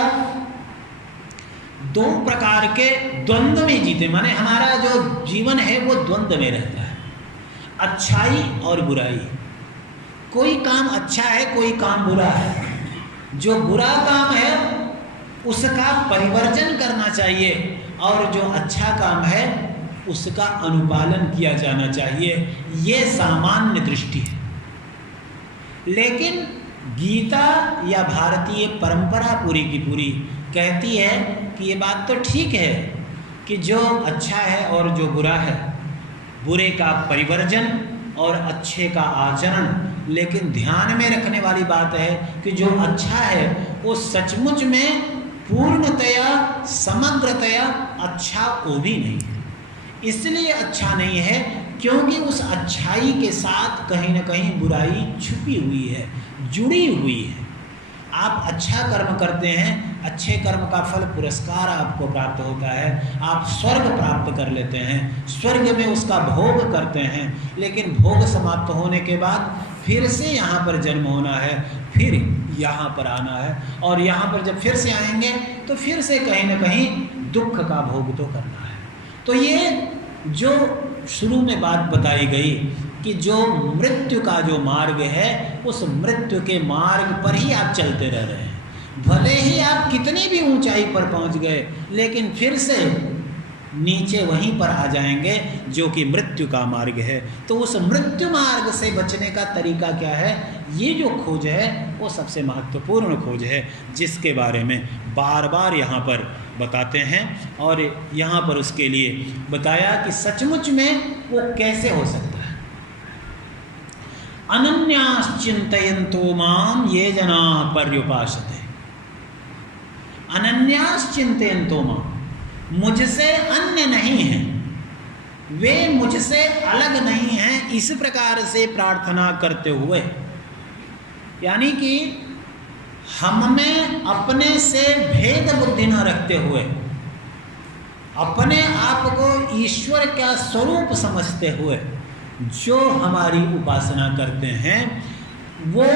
दो प्रकार के द्वंद्व में जीते, माने हमारा जो जीवन है वो द्वंद्व में रहता है, अच्छाई और बुराई। कोई काम अच्छा है, कोई काम बुरा है। जो बुरा काम है उसका परिवर्जन करना चाहिए और जो अच्छा काम है उसका अनुपालन किया जाना चाहिए, ये सामान्य दृष्टि है। लेकिन गीता या भारतीय परंपरा पूरी की पूरी कहती है कि ये बात तो ठीक है कि जो अच्छा है और जो बुरा है, बुरे का परिवर्जन और अच्छे का आचरण, लेकिन ध्यान में रखने वाली बात है कि जो अच्छा है वो सचमुच में पूर्णतया समग्रतया अच्छा वो भी नहीं है। इसलिए अच्छा नहीं है क्योंकि उस अच्छाई के साथ कहीं ना कहीं बुराई छुपी हुई है, जुड़ी हुई है। आप अच्छा कर्म करते हैं, अच्छे कर्म का फल पुरस्कार आपको प्राप्त होता है, आप स्वर्ग प्राप्त कर लेते हैं, स्वर्ग में उसका भोग करते हैं, लेकिन भोग समाप्त होने के बाद फिर से यहाँ पर जन्म होना है, फिर यहाँ पर आना है, और यहाँ पर जब फिर से आएंगे तो फिर से कहीं ना कहीं दुख का भोग तो करना है। तो ये जो शुरू में बात बताई गई कि जो मृत्यु का जो मार्ग है, उस मृत्यु के मार्ग पर ही आप चलते रह रहे हैं। भले ही आप कितनी भी ऊंचाई पर पहुंच गए, लेकिन फिर से नीचे वहीं पर आ जाएंगे जो कि मृत्यु का मार्ग है। तो उस मृत्यु मार्ग से बचने का तरीका क्या है, ये जो खोज है वो सबसे महत्वपूर्ण खोज है, जिसके बारे में बार बार यहाँ पर बताते हैं। और यहाँ पर उसके लिए बताया कि सचमुच में वो कैसे हो सकता है। अनन्याश्चिन्तयन्तो माम ये जना पर्युपासते। अनन्यास चिंतयन्तो मां, मुझसे अन्य नहीं है, वे मुझसे अलग नहीं हैं, इस प्रकार से प्रार्थना करते हुए, यानी कि हम में अपने से भेद बुद्धि न रखते हुए, अपने आप को ईश्वर का स्वरूप समझते हुए जो हमारी उपासना करते हैं, वो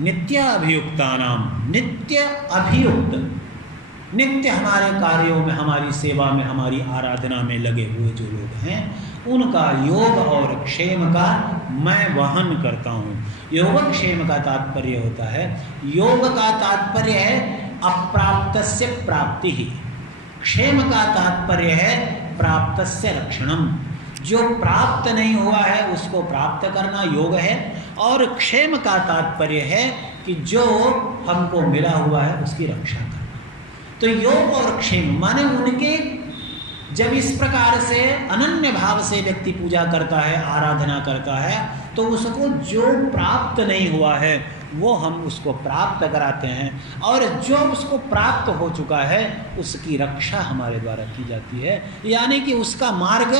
नित्याभियुक्तानाम, नित्य अभियुक्त, नित्य हमारे कार्यों में, हमारी सेवा में, हमारी आराधना में लगे हुए जो लोग हैं, उनका योग और क्षेम का मैं वहन करता हूँ। योग क्षेम का तात्पर्य होता है, योग का तात्पर्य है अप्राप्तस्य प्राप्ति ही, क्षेम का तात्पर्य है प्राप्तस्य रक्षणम, जो प्राप्त नहीं हुआ है उसको प्राप्त करना योग है, और क्षेम का तात्पर्य है कि जो हमको मिला हुआ है उसकी रक्षा करना। तो योग और क्षेम माने उनके, जब इस प्रकार से अनन्य भाव से व्यक्ति पूजा करता है, आराधना करता है, तो उसको जो प्राप्त नहीं हुआ है वो हम उसको प्राप्त कराते हैं, और जो उसको प्राप्त हो चुका है उसकी रक्षा हमारे द्वारा की जाती है, यानी कि उसका मार्ग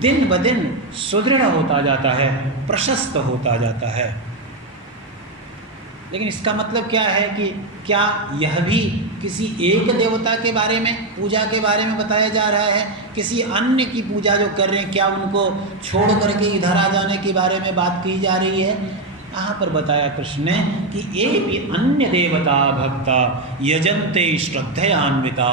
दिन ब दिन सुदृढ़ होता जाता है, प्रशस्त होता जाता है। लेकिन इसका मतलब क्या है कि क्या यह भी किसी एक देवता के बारे में, पूजा के बारे में बताया जा रहा है? किसी अन्य की पूजा जो कर रहे हैं, क्या उनको छोड़ करके इधर आ जाने के बारे में बात की जा रही है? यहाँ पर बताया कृष्ण ने कि ये भी अन्य देवता भक्ता यजन्ते श्रद्धयान्विता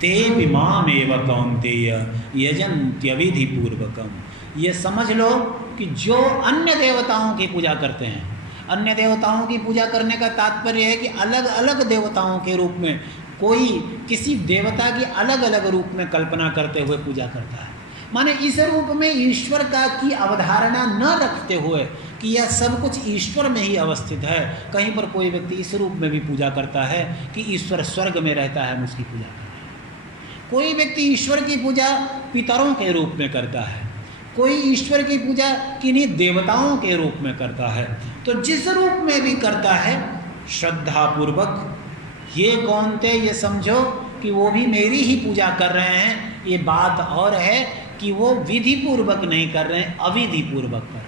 ते भी मामेव कौन्तेय यजन्त्यविधि पूर्वकम। ये समझ लो कि जो अन्य देवताओं की पूजा करते हैं, अन्य देवताओं की पूजा करने का तात्पर्य है कि अलग अलग देवताओं के रूप में, कोई किसी देवता की अलग अलग रूप में कल्पना करते हुए पूजा करता है, माने इस रूप में ईश्वर का की अवधारणा न रखते हुए कि यह सब कुछ ईश्वर में ही अवस्थित है। कहीं पर कोई व्यक्ति इस रूप में भी पूजा करता है कि ईश्वर स्वर्ग में रहता है, हम उसकी पूजा करते हैं। कोई व्यक्ति ईश्वर की पूजा पितरों के रूप में करता है, कोई ईश्वर की पूजा किन्हीं देवताओं के रूप में करता है। तो जिस रूप में भी करता है श्रद्धापूर्वक ये कौन थे, ये समझो कि वो भी मेरी ही पूजा कर रहे हैं। ये बात और है कि वो विधि पूर्वक नहीं कर रहे हैं, अविधि पूर्वक कर रहे हैं।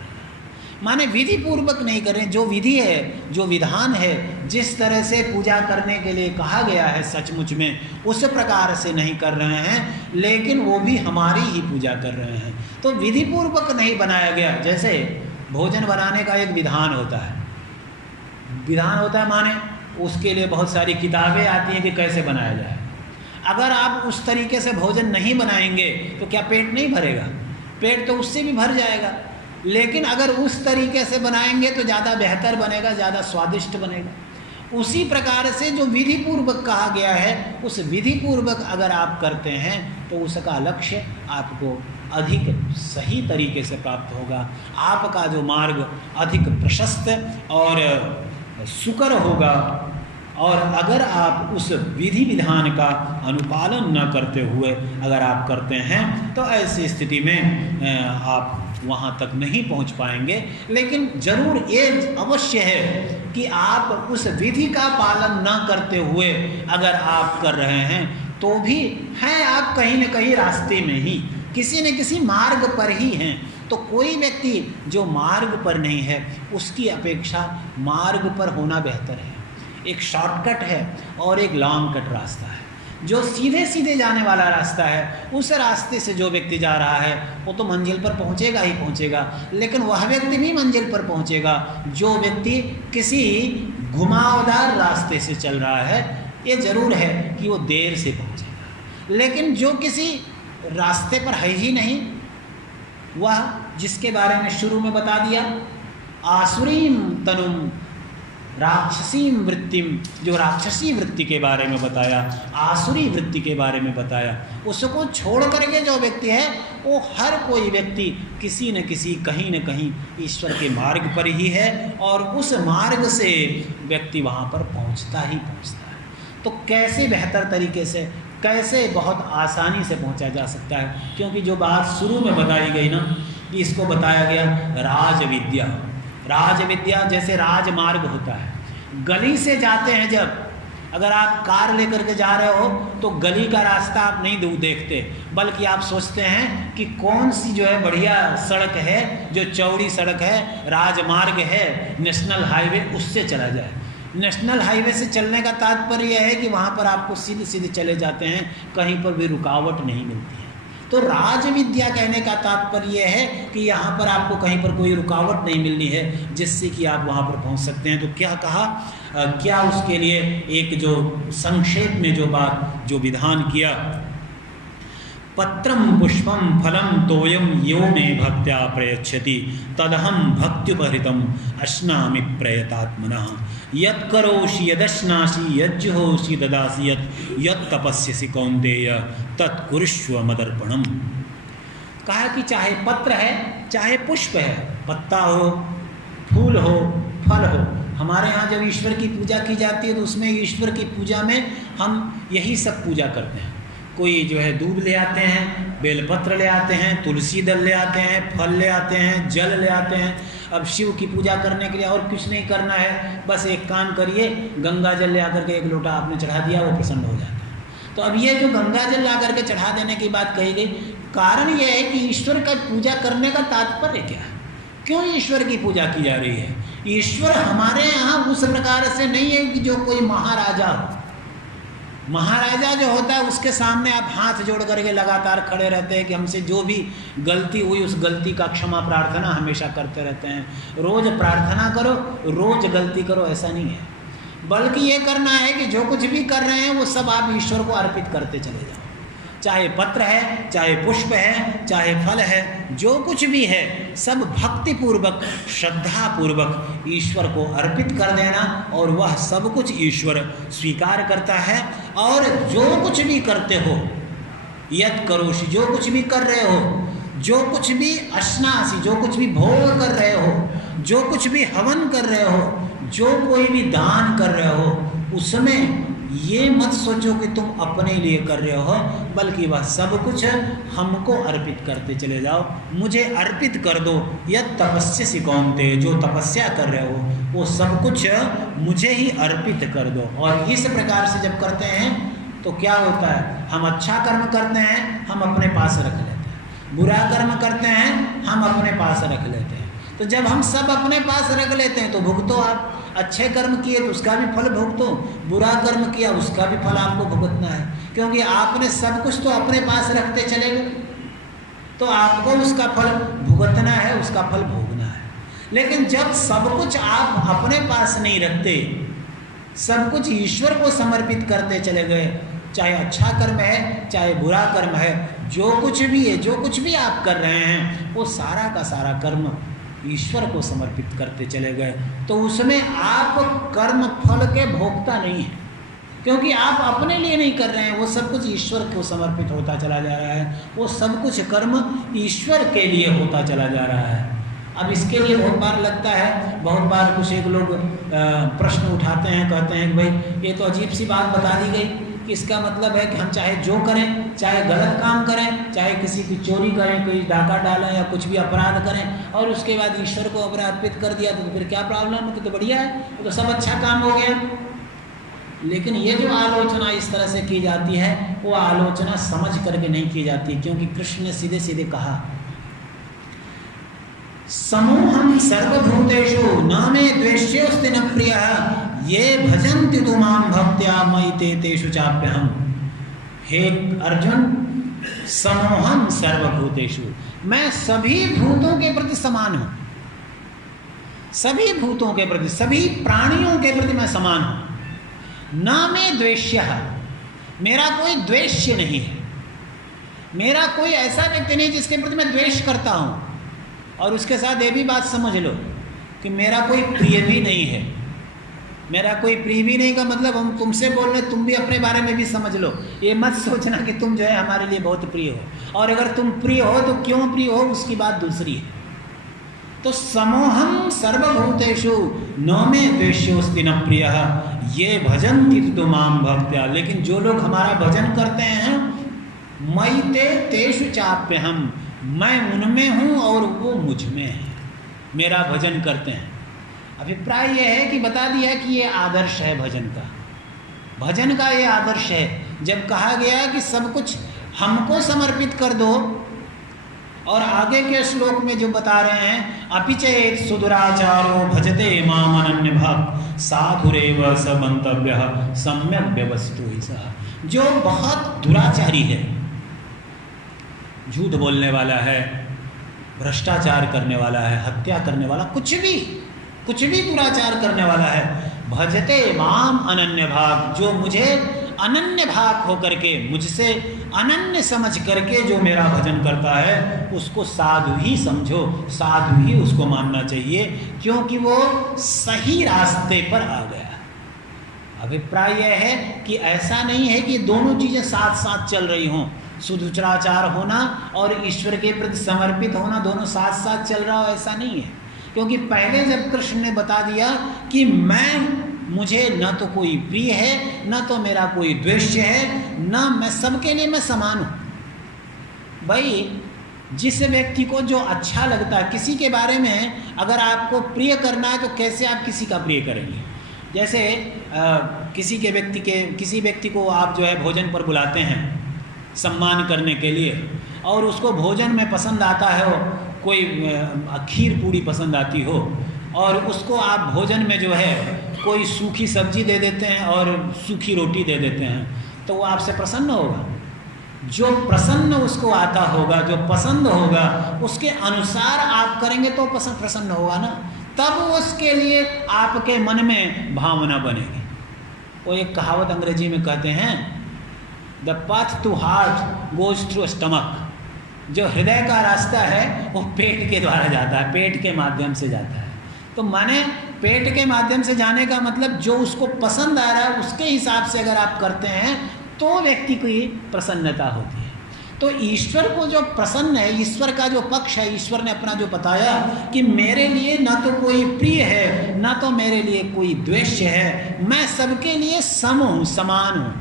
माने विधि पूर्वक नहीं कर रहे हैं, जो विधि है, जो विधान है, जिस तरह से पूजा करने के लिए कहा गया है सचमुच में उस प्रकार से नहीं कर रहे हैं, लेकिन वो भी हमारी ही पूजा कर रहे हैं। तो विधि पूर्वक नहीं बनाया गया। जैसे भोजन बनाने का एक विधान होता है, विधान होता है माने उसके लिए बहुत सारी किताबें आती हैं कि कैसे बनाया जाए। अगर आप उस तरीके से भोजन नहीं बनाएंगे तो क्या पेट नहीं भरेगा? पेट तो उससे भी भर जाएगा। लेकिन अगर उस तरीके से बनाएंगे तो ज़्यादा बेहतर बनेगा, ज़्यादा स्वादिष्ट बनेगा। उसी प्रकार से जो विधि पूर्वक कहा गया है, उस विधि पूर्वक अगर आप करते हैं तो उसका लक्ष्य आपको अधिक सही तरीके से प्राप्त होगा। आपका जो मार्ग अधिक प्रशस्त और सुकर होगा। और अगर आप उस विधि विधान का अनुपालन न करते हुए अगर आप करते हैं तो ऐसी स्थिति में आप वहाँ तक नहीं पहुँच पाएंगे। लेकिन ज़रूर ये अवश्य है कि आप उस विधि का पालन न करते हुए अगर आप कर रहे हैं तो भी हैं आप कहीं न कहीं रास्ते में ही, किसी न किसी मार्ग पर ही हैं। तो कोई व्यक्ति जो मार्ग पर नहीं है उसकी अपेक्षा मार्ग पर होना बेहतर है। एक शॉर्टकट है और एक लॉन्ग कट रास्ता है। जो सीधे सीधे जाने वाला रास्ता है, उस रास्ते से जो व्यक्ति जा रहा है वो तो मंजिल पर पहुंचेगा ही पहुंचेगा, लेकिन वह व्यक्ति भी मंजिल पर पहुंचेगा जो व्यक्ति किसी घुमावदार रास्ते से चल रहा है। ये ज़रूर है कि वो देर से पहुंचेगा। लेकिन जो किसी रास्ते पर है ही नहीं, वह जिसके बारे में शुरू में बता दिया, आसुरीम तनुम राक्षसी वृत्तिम, जो राक्षसी वृत्ति के बारे में बताया, आसुरी वृत्ति के बारे में बताया, उसको छोड़ करके जो व्यक्ति है वो हर कोई व्यक्ति किसी न किसी कहीं न कहीं ईश्वर के मार्ग पर ही है और उस मार्ग से व्यक्ति वहाँ पर पहुँचता ही पहुँचता है। तो कैसे बेहतर तरीके से, कैसे बहुत आसानी से पहुँचा जा सकता है? क्योंकि जो बात शुरू में बताई गई ना, कि इसको बताया गया राजविद्या। राजविद्या जैसे राजमार्ग होता है, गली से जाते हैं जब अगर आप कार लेकर के जा रहे हो तो गली का रास्ता आप नहीं देखते, बल्कि आप सोचते हैं कि कौन सी जो है बढ़िया सड़क है, जो चौड़ी सड़क है, राजमार्ग है, नेशनल हाईवे, उससे चला जाए। नेशनल हाईवे से चलने का तात्पर्य यह है कि वहाँ पर आपको सीधे सीधे चले जाते हैं, कहीं पर भी रुकावट नहीं मिलती है। तो राज विद्या कहने का तात्पर्य यह है कि यहाँ पर आपको कहीं पर कोई रुकावट नहीं मिलनी है, जिससे कि आप वहाँ पर पहुँच सकते हैं। तो क्या कहा, क्या उसके लिए एक जो संक्षेप में जो बात, जो विधान किया, पत्रम पुष्पम फलम तोयम यो मे भक्त्या प्रयच्छति तदहम भक्त्युपहृतम अश्नामि प्रयतात्मनः यत् करोषि यदश्नासि यज्जुहोषि ददासि यत् तपस्यसि कौन्तेय तत् कुरुष्व मदर्पणम्। कहा कि चाहे पत्र है, चाहे पुष्प है, पत्ता हो, फूल हो, फल हो, हमारे यहाँ जब ईश्वर की पूजा की जाती है तो उसमें ईश्वर की पूजा में हम यही सब पूजा करते हैं। कोई जो है दूध ले आते हैं, बेलपत्र ले आते हैं, तुलसी दल ले आते हैं, फल ले आते हैं, जल ले आते हैं। अब शिव की पूजा करने के लिए और कुछ नहीं करना है, बस एक काम करिए, गंगा जल ले आकर के एक लोटा आपने चढ़ा दिया, वो प्रसन्न हो जाता है। तो अब ये जो गंगा जल ला करके चढ़ा देने की बात कही गई, कारण यह है कि ईश्वर का पूजा करने का तात्पर्य क्या है, क्यों ईश्वर की पूजा की जा रही है। ईश्वर हमारे यहाँ उस प्रकार से नहीं है कि जो कोई महाराजा हो। महाराजा जो होता है उसके सामने आप हाथ जोड़ करके लगातार खड़े रहते हैं कि हमसे जो भी गलती हुई उस गलती का क्षमा प्रार्थना हमेशा करते रहते हैं। रोज प्रार्थना करो, रोज गलती करो, ऐसा नहीं है, बल्कि ये करना है कि जो कुछ भी कर रहे हैं वो सब आप ईश्वर को अर्पित करते चले जाओ। चाहे पत्र है, चाहे पुष्प है, चाहे फल है, जो कुछ भी है सब भक्तिपूर्वक, श्रद्धापूर्वक ईश्वर को अर्पित कर देना, और वह सब कुछ ईश्वर स्वीकार करता है। और जो कुछ भी करते हो, यत् करोषि, जो कुछ भी कर रहे हो, जो कुछ भी अश्नासि, जो कुछ भी भोग कर रहे हो, जो कुछ भी हवन कर रहे हो, जो कोई भी दान कर रहे हो, उसमें ये मत सोचो कि तुम अपने लिए कर रहे हो, बल्कि वह सब कुछ हमको अर्पित करते चले जाओ, मुझे अर्पित कर दो। यत् तपस्यसि कौन्तेय, जो तपस्या कर रहे हो वो सब कुछ मुझे ही अर्पित कर दो। और इस प्रकार से जब करते हैं तो क्या होता है, हम अच्छा कर्म करते हैं, हम अपने पास रख लेते हैं, बुरा कर्म करते हैं, हम अपने पास रख लेते हैं। तो जब हम सब अपने पास रख लेते हैं तो भुगतो आप, अच्छे कर्म किए तो उसका भी फल भुगतो, बुरा कर्म किया उसका भी फल आपको भुगतना है, क्योंकि आपने सब कुछ तो अपने पास रखते चले गए, तो आपको उसका फल भुगतना है, उसका फल भोगना है। लेकिन जब सब कुछ आप अपने पास नहीं रखते, सब कुछ ईश्वर को समर्पित करते चले गए, चाहे अच्छा कर्म है, चाहे बुरा कर्म है, जो कुछ भी है, जो कुछ भी आप कर रहे हैं, वो सारा का सारा कर्म ईश्वर को समर्पित करते चले गए, तो उसमें आप कर्म फल के भोक्ता नहीं है, क्योंकि आप अपने लिए नहीं कर रहे हैं, वो सब कुछ ईश्वर को समर्पित होता चला जा रहा है, वो सब कुछ कर्म ईश्वर के लिए होता चला जा रहा है। अब इसके लिए बहुत बार लगता है, बहुत बार कुछ एक लोग प्रश्न उठाते हैं, कहते हैं कि भाई ये तो अजीब सी बात बता दी गई कि इसका मतलब है कि हम चाहे जो करें, चाहे गलत काम करें, चाहे किसी की चोरी करें, कोई डाका डालें या कुछ भी अपराध करें, और उसके बाद ईश्वर को अपने अर्पित कर दिया तो फिर क्या प्रॉब्लम है, तो बढ़िया है, तो सब अच्छा काम हो गया। लेकिन ये जो आलोचना इस तरह से की जाती है, वो आलोचना समझ करके नहीं की जाती, क्योंकि कृष्ण ने सीधे सीधे कहा, समूहम सर्वभूतेषु न मे द्वेष्योऽस्ति न प्रियः ये भजन्ति तु मां भक्त्या मयि ते तेषु चाप्यहम्। हे अर्जुन, समूहम सर्वभूतेषु, मैं सभी भूतों के प्रति समान हूँ, सभी भूतों के प्रति, सभी प्राणियों के प्रति मैं समान हूँ। न मे द्वेष्यः, मेरा कोई द्वेष्य नहीं है, मेरा कोई ऐसा व्यक्ति नहीं जिसके प्रति मैं द्वेष करता हूँ। और उसके साथ ये भी बात समझ लो कि मेरा कोई प्रिय भी नहीं है। मेरा कोई प्रिय भी नहीं का मतलब हम तुमसे बोल रहे, तुम भी अपने बारे में भी समझ लो, ये मत सोचना कि तुम जो है हमारे लिए बहुत प्रिय हो, और अगर तुम प्रिय हो तो क्यों प्रिय हो उसकी बात दूसरी है। तो समोहम सर्वभूतेषु न मे द्वेष्योऽस्ति न प्रियः ये भजन्ति तु मां भक्त्या, लेकिन जो लोग हमारा भजन करते हैं, मयि ते तेषु चाप्यहम्, मैं उनमें हूँ और वो मुझ में है, मेरा भजन करते हैं। अभिप्राय यह है कि बता दिया कि ये आदर्श है भजन का, भजन का ये आदर्श है। जब कहा गया कि सब कुछ हमको समर्पित कर दो, और आगे के श्लोक में जो बता रहे हैं, अपि चेत सुदुराचारो भजते माम अनन्य भक्त साधुरेव स मंतव्यः सम्यक व्यवस्थितो हि सः। जो बहुत दुराचारी है, झूठ बोलने वाला है, भ्रष्टाचार करने वाला है, हत्या करने वाला, कुछ भी दुराचार करने वाला है, भजते माम अनन्य भाग, जो मुझे अनन्य भाग होकर के, मुझसे अनन्य समझ करके जो मेरा भजन करता है, उसको साधु ही समझो, साधु ही उसको मानना चाहिए, क्योंकि वो सही रास्ते पर आ गया। अभिप्राय यह है कि ऐसा नहीं है कि दोनों चीज़ें साथ साथ चल रही हों, सुदुराचार होना और ईश्वर के प्रति समर्पित होना दोनों साथ साथ चल रहा हो, ऐसा नहीं है। क्योंकि पहले जब कृष्ण ने बता दिया कि मुझे न तो कोई प्रिय है, न तो मेरा कोई द्वेष्य है, न मैं सबके लिए मैं समान हूँ। भाई जिस व्यक्ति को जो अच्छा लगता है, किसी के बारे में अगर आपको प्रिय करना है तो कैसे आप किसी का प्रिय करेंगे? जैसे किसी व्यक्ति को आप जो है भोजन पर बुलाते हैं सम्मान करने के लिए, और उसको भोजन में पसंद आता है, कोई खीर पूड़ी पसंद आती हो, और उसको आप भोजन में जो है कोई सूखी सब्जी दे देते हैं और सूखी रोटी दे देते हैं, तो वो आपसे प्रसन्न होगा। जो प्रसन्न उसको आता होगा, जो पसंद होगा, उसके अनुसार आप करेंगे तो प्रसन्न होगा ना, तब उसके लिए आपके मन में भावना बनेगी। वो एक कहावत अंग्रेजी में कहते हैं, the path to heart goes through stomach. जो हृदय का रास्ता है वो पेट के द्वारा जाता है, पेट के माध्यम से जाता है। तो माने पेट के माध्यम से जाने का मतलब जो उसको पसंद आ रहा है उसके हिसाब से अगर आप करते हैं तो व्यक्ति की प्रसन्नता होती है। तो ईश्वर को जो प्रसन्न है, ईश्वर का जो पक्ष है, ईश्वर ने अपना जो बताया कि मेरे लिए न तो कोई प्रिय है, न तो मेरे लिए कोई द्वेष्य है, मैं सबके लिए सम हूँ, समान हूँ।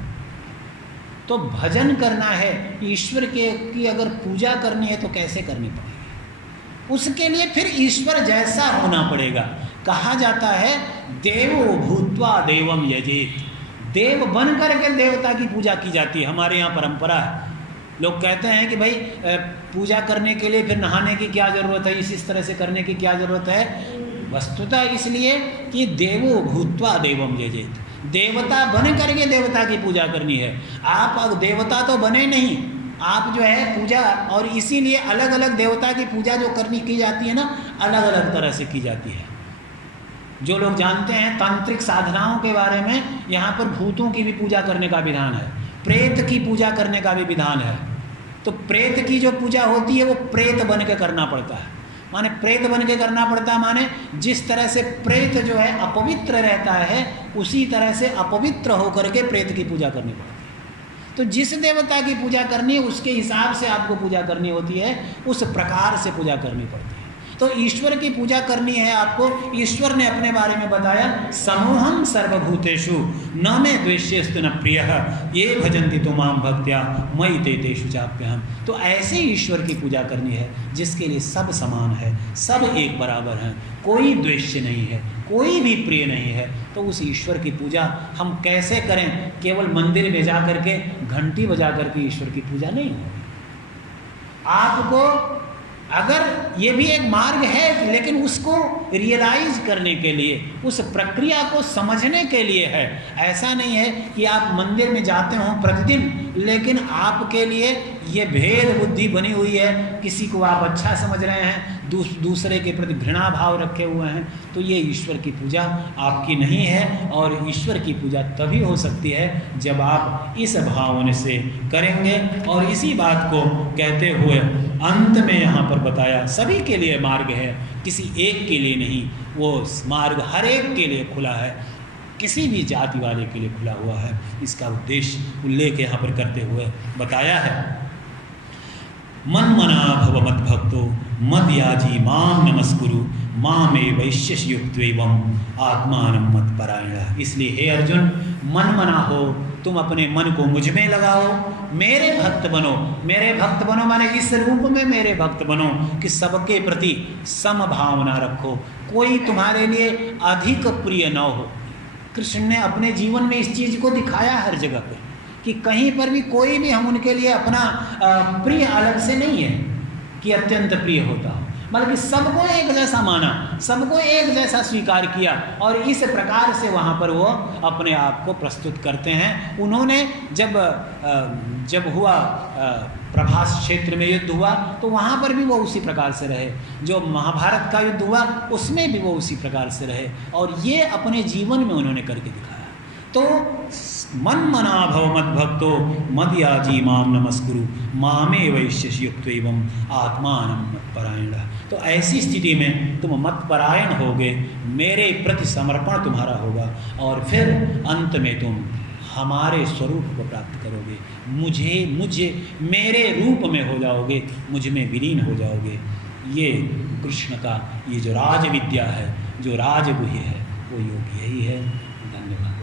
तो भजन करना है ईश्वर के की अगर पूजा करनी है तो कैसे करनी पड़ेगी? उसके लिए फिर ईश्वर जैसा होना पड़ेगा। कहा जाता है देवो भूत्वा देवम यजेत, देव बन करके देवता की पूजा की जाती है। हमारे यहाँ परंपरा है, लोग कहते हैं कि भाई पूजा करने के लिए फिर नहाने की क्या ज़रूरत है, इस तरह से करने की क्या ज़रूरत है? वस्तुतः इसलिए कि देवो भूत्वा देवम यजेत, देवता बन करके देवता की पूजा करनी है। आप अब देवता तो बने नहीं, आप जो है पूजा, और इसीलिए अलग अलग देवता की पूजा जो की जाती है ना, अलग अलग तरह से की जाती है। जो लोग जानते हैं तांत्रिक साधनाओं के बारे में, यहाँ पर भूतों की भी पूजा करने का विधान है, प्रेत की पूजा करने का भी विधान है। तो प्रेत की जो पूजा होती है वो प्रेत बन के करना पड़ता है, माने प्रेत बन के करना पड़ता है, माने जिस तरह से प्रेत जो है अपवित्र रहता है उसी तरह से अपवित्र होकर के प्रेत की पूजा करनी पड़ती है। तो जिस देवता की पूजा करनी है उसके हिसाब से आपको पूजा करनी होती है, उस प्रकार से पूजा करनी पड़ती है। तो ईश्वर की पूजा करनी है आपको, ईश्वर ने अपने बारे में बताया, समूहम सर्वभूतेषु न मे द्वेष्यस्तु न प्रियः ये भजन्ति तो माम भक्त्या मयि ते तेषु चाप्यहम्। तो ऐसे ईश्वर की पूजा करनी है जिसके लिए सब समान है, सब एक बराबर हैं, कोई द्वेष्य नहीं है, कोई भी प्रिय नहीं है। तो उस ईश्वर की पूजा हम कैसे करें? केवल मंदिर में जा करके घंटी बजा करके ईश्वर की पूजा नहीं होगी। आपको अगर ये भी एक मार्ग है, लेकिन उसको रियलाइज करने के लिए, उस प्रक्रिया को समझने के लिए है। ऐसा नहीं है कि आप मंदिर में जाते हो प्रतिदिन, लेकिन आपके लिए ये भेद बुद्धि बनी हुई है, किसी को आप अच्छा समझ रहे हैं, दूसरे के प्रति घृणा भाव रखे हुए हैं, तो ये ईश्वर की पूजा आपकी नहीं है। और ईश्वर की पूजा तभी हो सकती है जब आप इस भावना से करेंगे। और इसी बात को कहते हुए अंत में यहाँ पर बताया सभी के लिए मार्ग है, किसी एक के लिए नहीं, वो मार्ग हर एक के लिए खुला है, किसी भी जाति वाले के लिए खुला हुआ है। इसका उद्देश्य उल्लेख यहाँ पर करते हुए बताया है। मन मना भव मद भक्तो मद याजी माम नमस्कुरु माँ में वैश्यस युक्त्वैवम आत्मानं मत परायण। इसलिए हे अर्जुन, मन मना हो, तुम अपने मन को मुझ में लगाओ, मेरे भक्त बनो। मेरे भक्त बनो माने इस रूप में मेरे भक्त बनो कि सबके प्रति समभावना रखो, कोई तुम्हारे लिए अधिक प्रिय न हो। कृष्ण ने अपने जीवन में इस चीज़ को दिखाया हर जगह पे कि कहीं पर भी कोई भी हम उनके लिए अपना प्रिय अलग से नहीं है कि अत्यंत प्रिय होता हो, बल्कि सबको एक जैसा माना, सबको एक जैसा स्वीकार किया और इस प्रकार से वहाँ पर वो अपने आप को प्रस्तुत करते हैं। उन्होंने जब हुआ प्रभास क्षेत्र में युद्ध हुआ तो वहाँ पर भी वो उसी प्रकार से रहे, जो महाभारत का युद्ध हुआ उसमें भी वो उसी प्रकार से रहे और ये अपने जीवन में उन्होंने करके दिखाया। तो मन मना भव मद भक्तो मदयाजी माम नमस्कुरु मामे वैश्य युक्त एवं आत्मान मत्परायण। तो ऐसी स्थिति में तुम मतपरायण होगे, मेरे प्रति समर्पण तुम्हारा होगा और फिर अंत में तुम हमारे स्वरूप को प्राप्त करोगे, मुझे मेरे रूप में हो जाओगे, मुझ में विलीन हो जाओगे। ये कृष्ण का ये जो राज विद्या है, जो राजगुह्य है, वो योग यही है। धन्यवाद।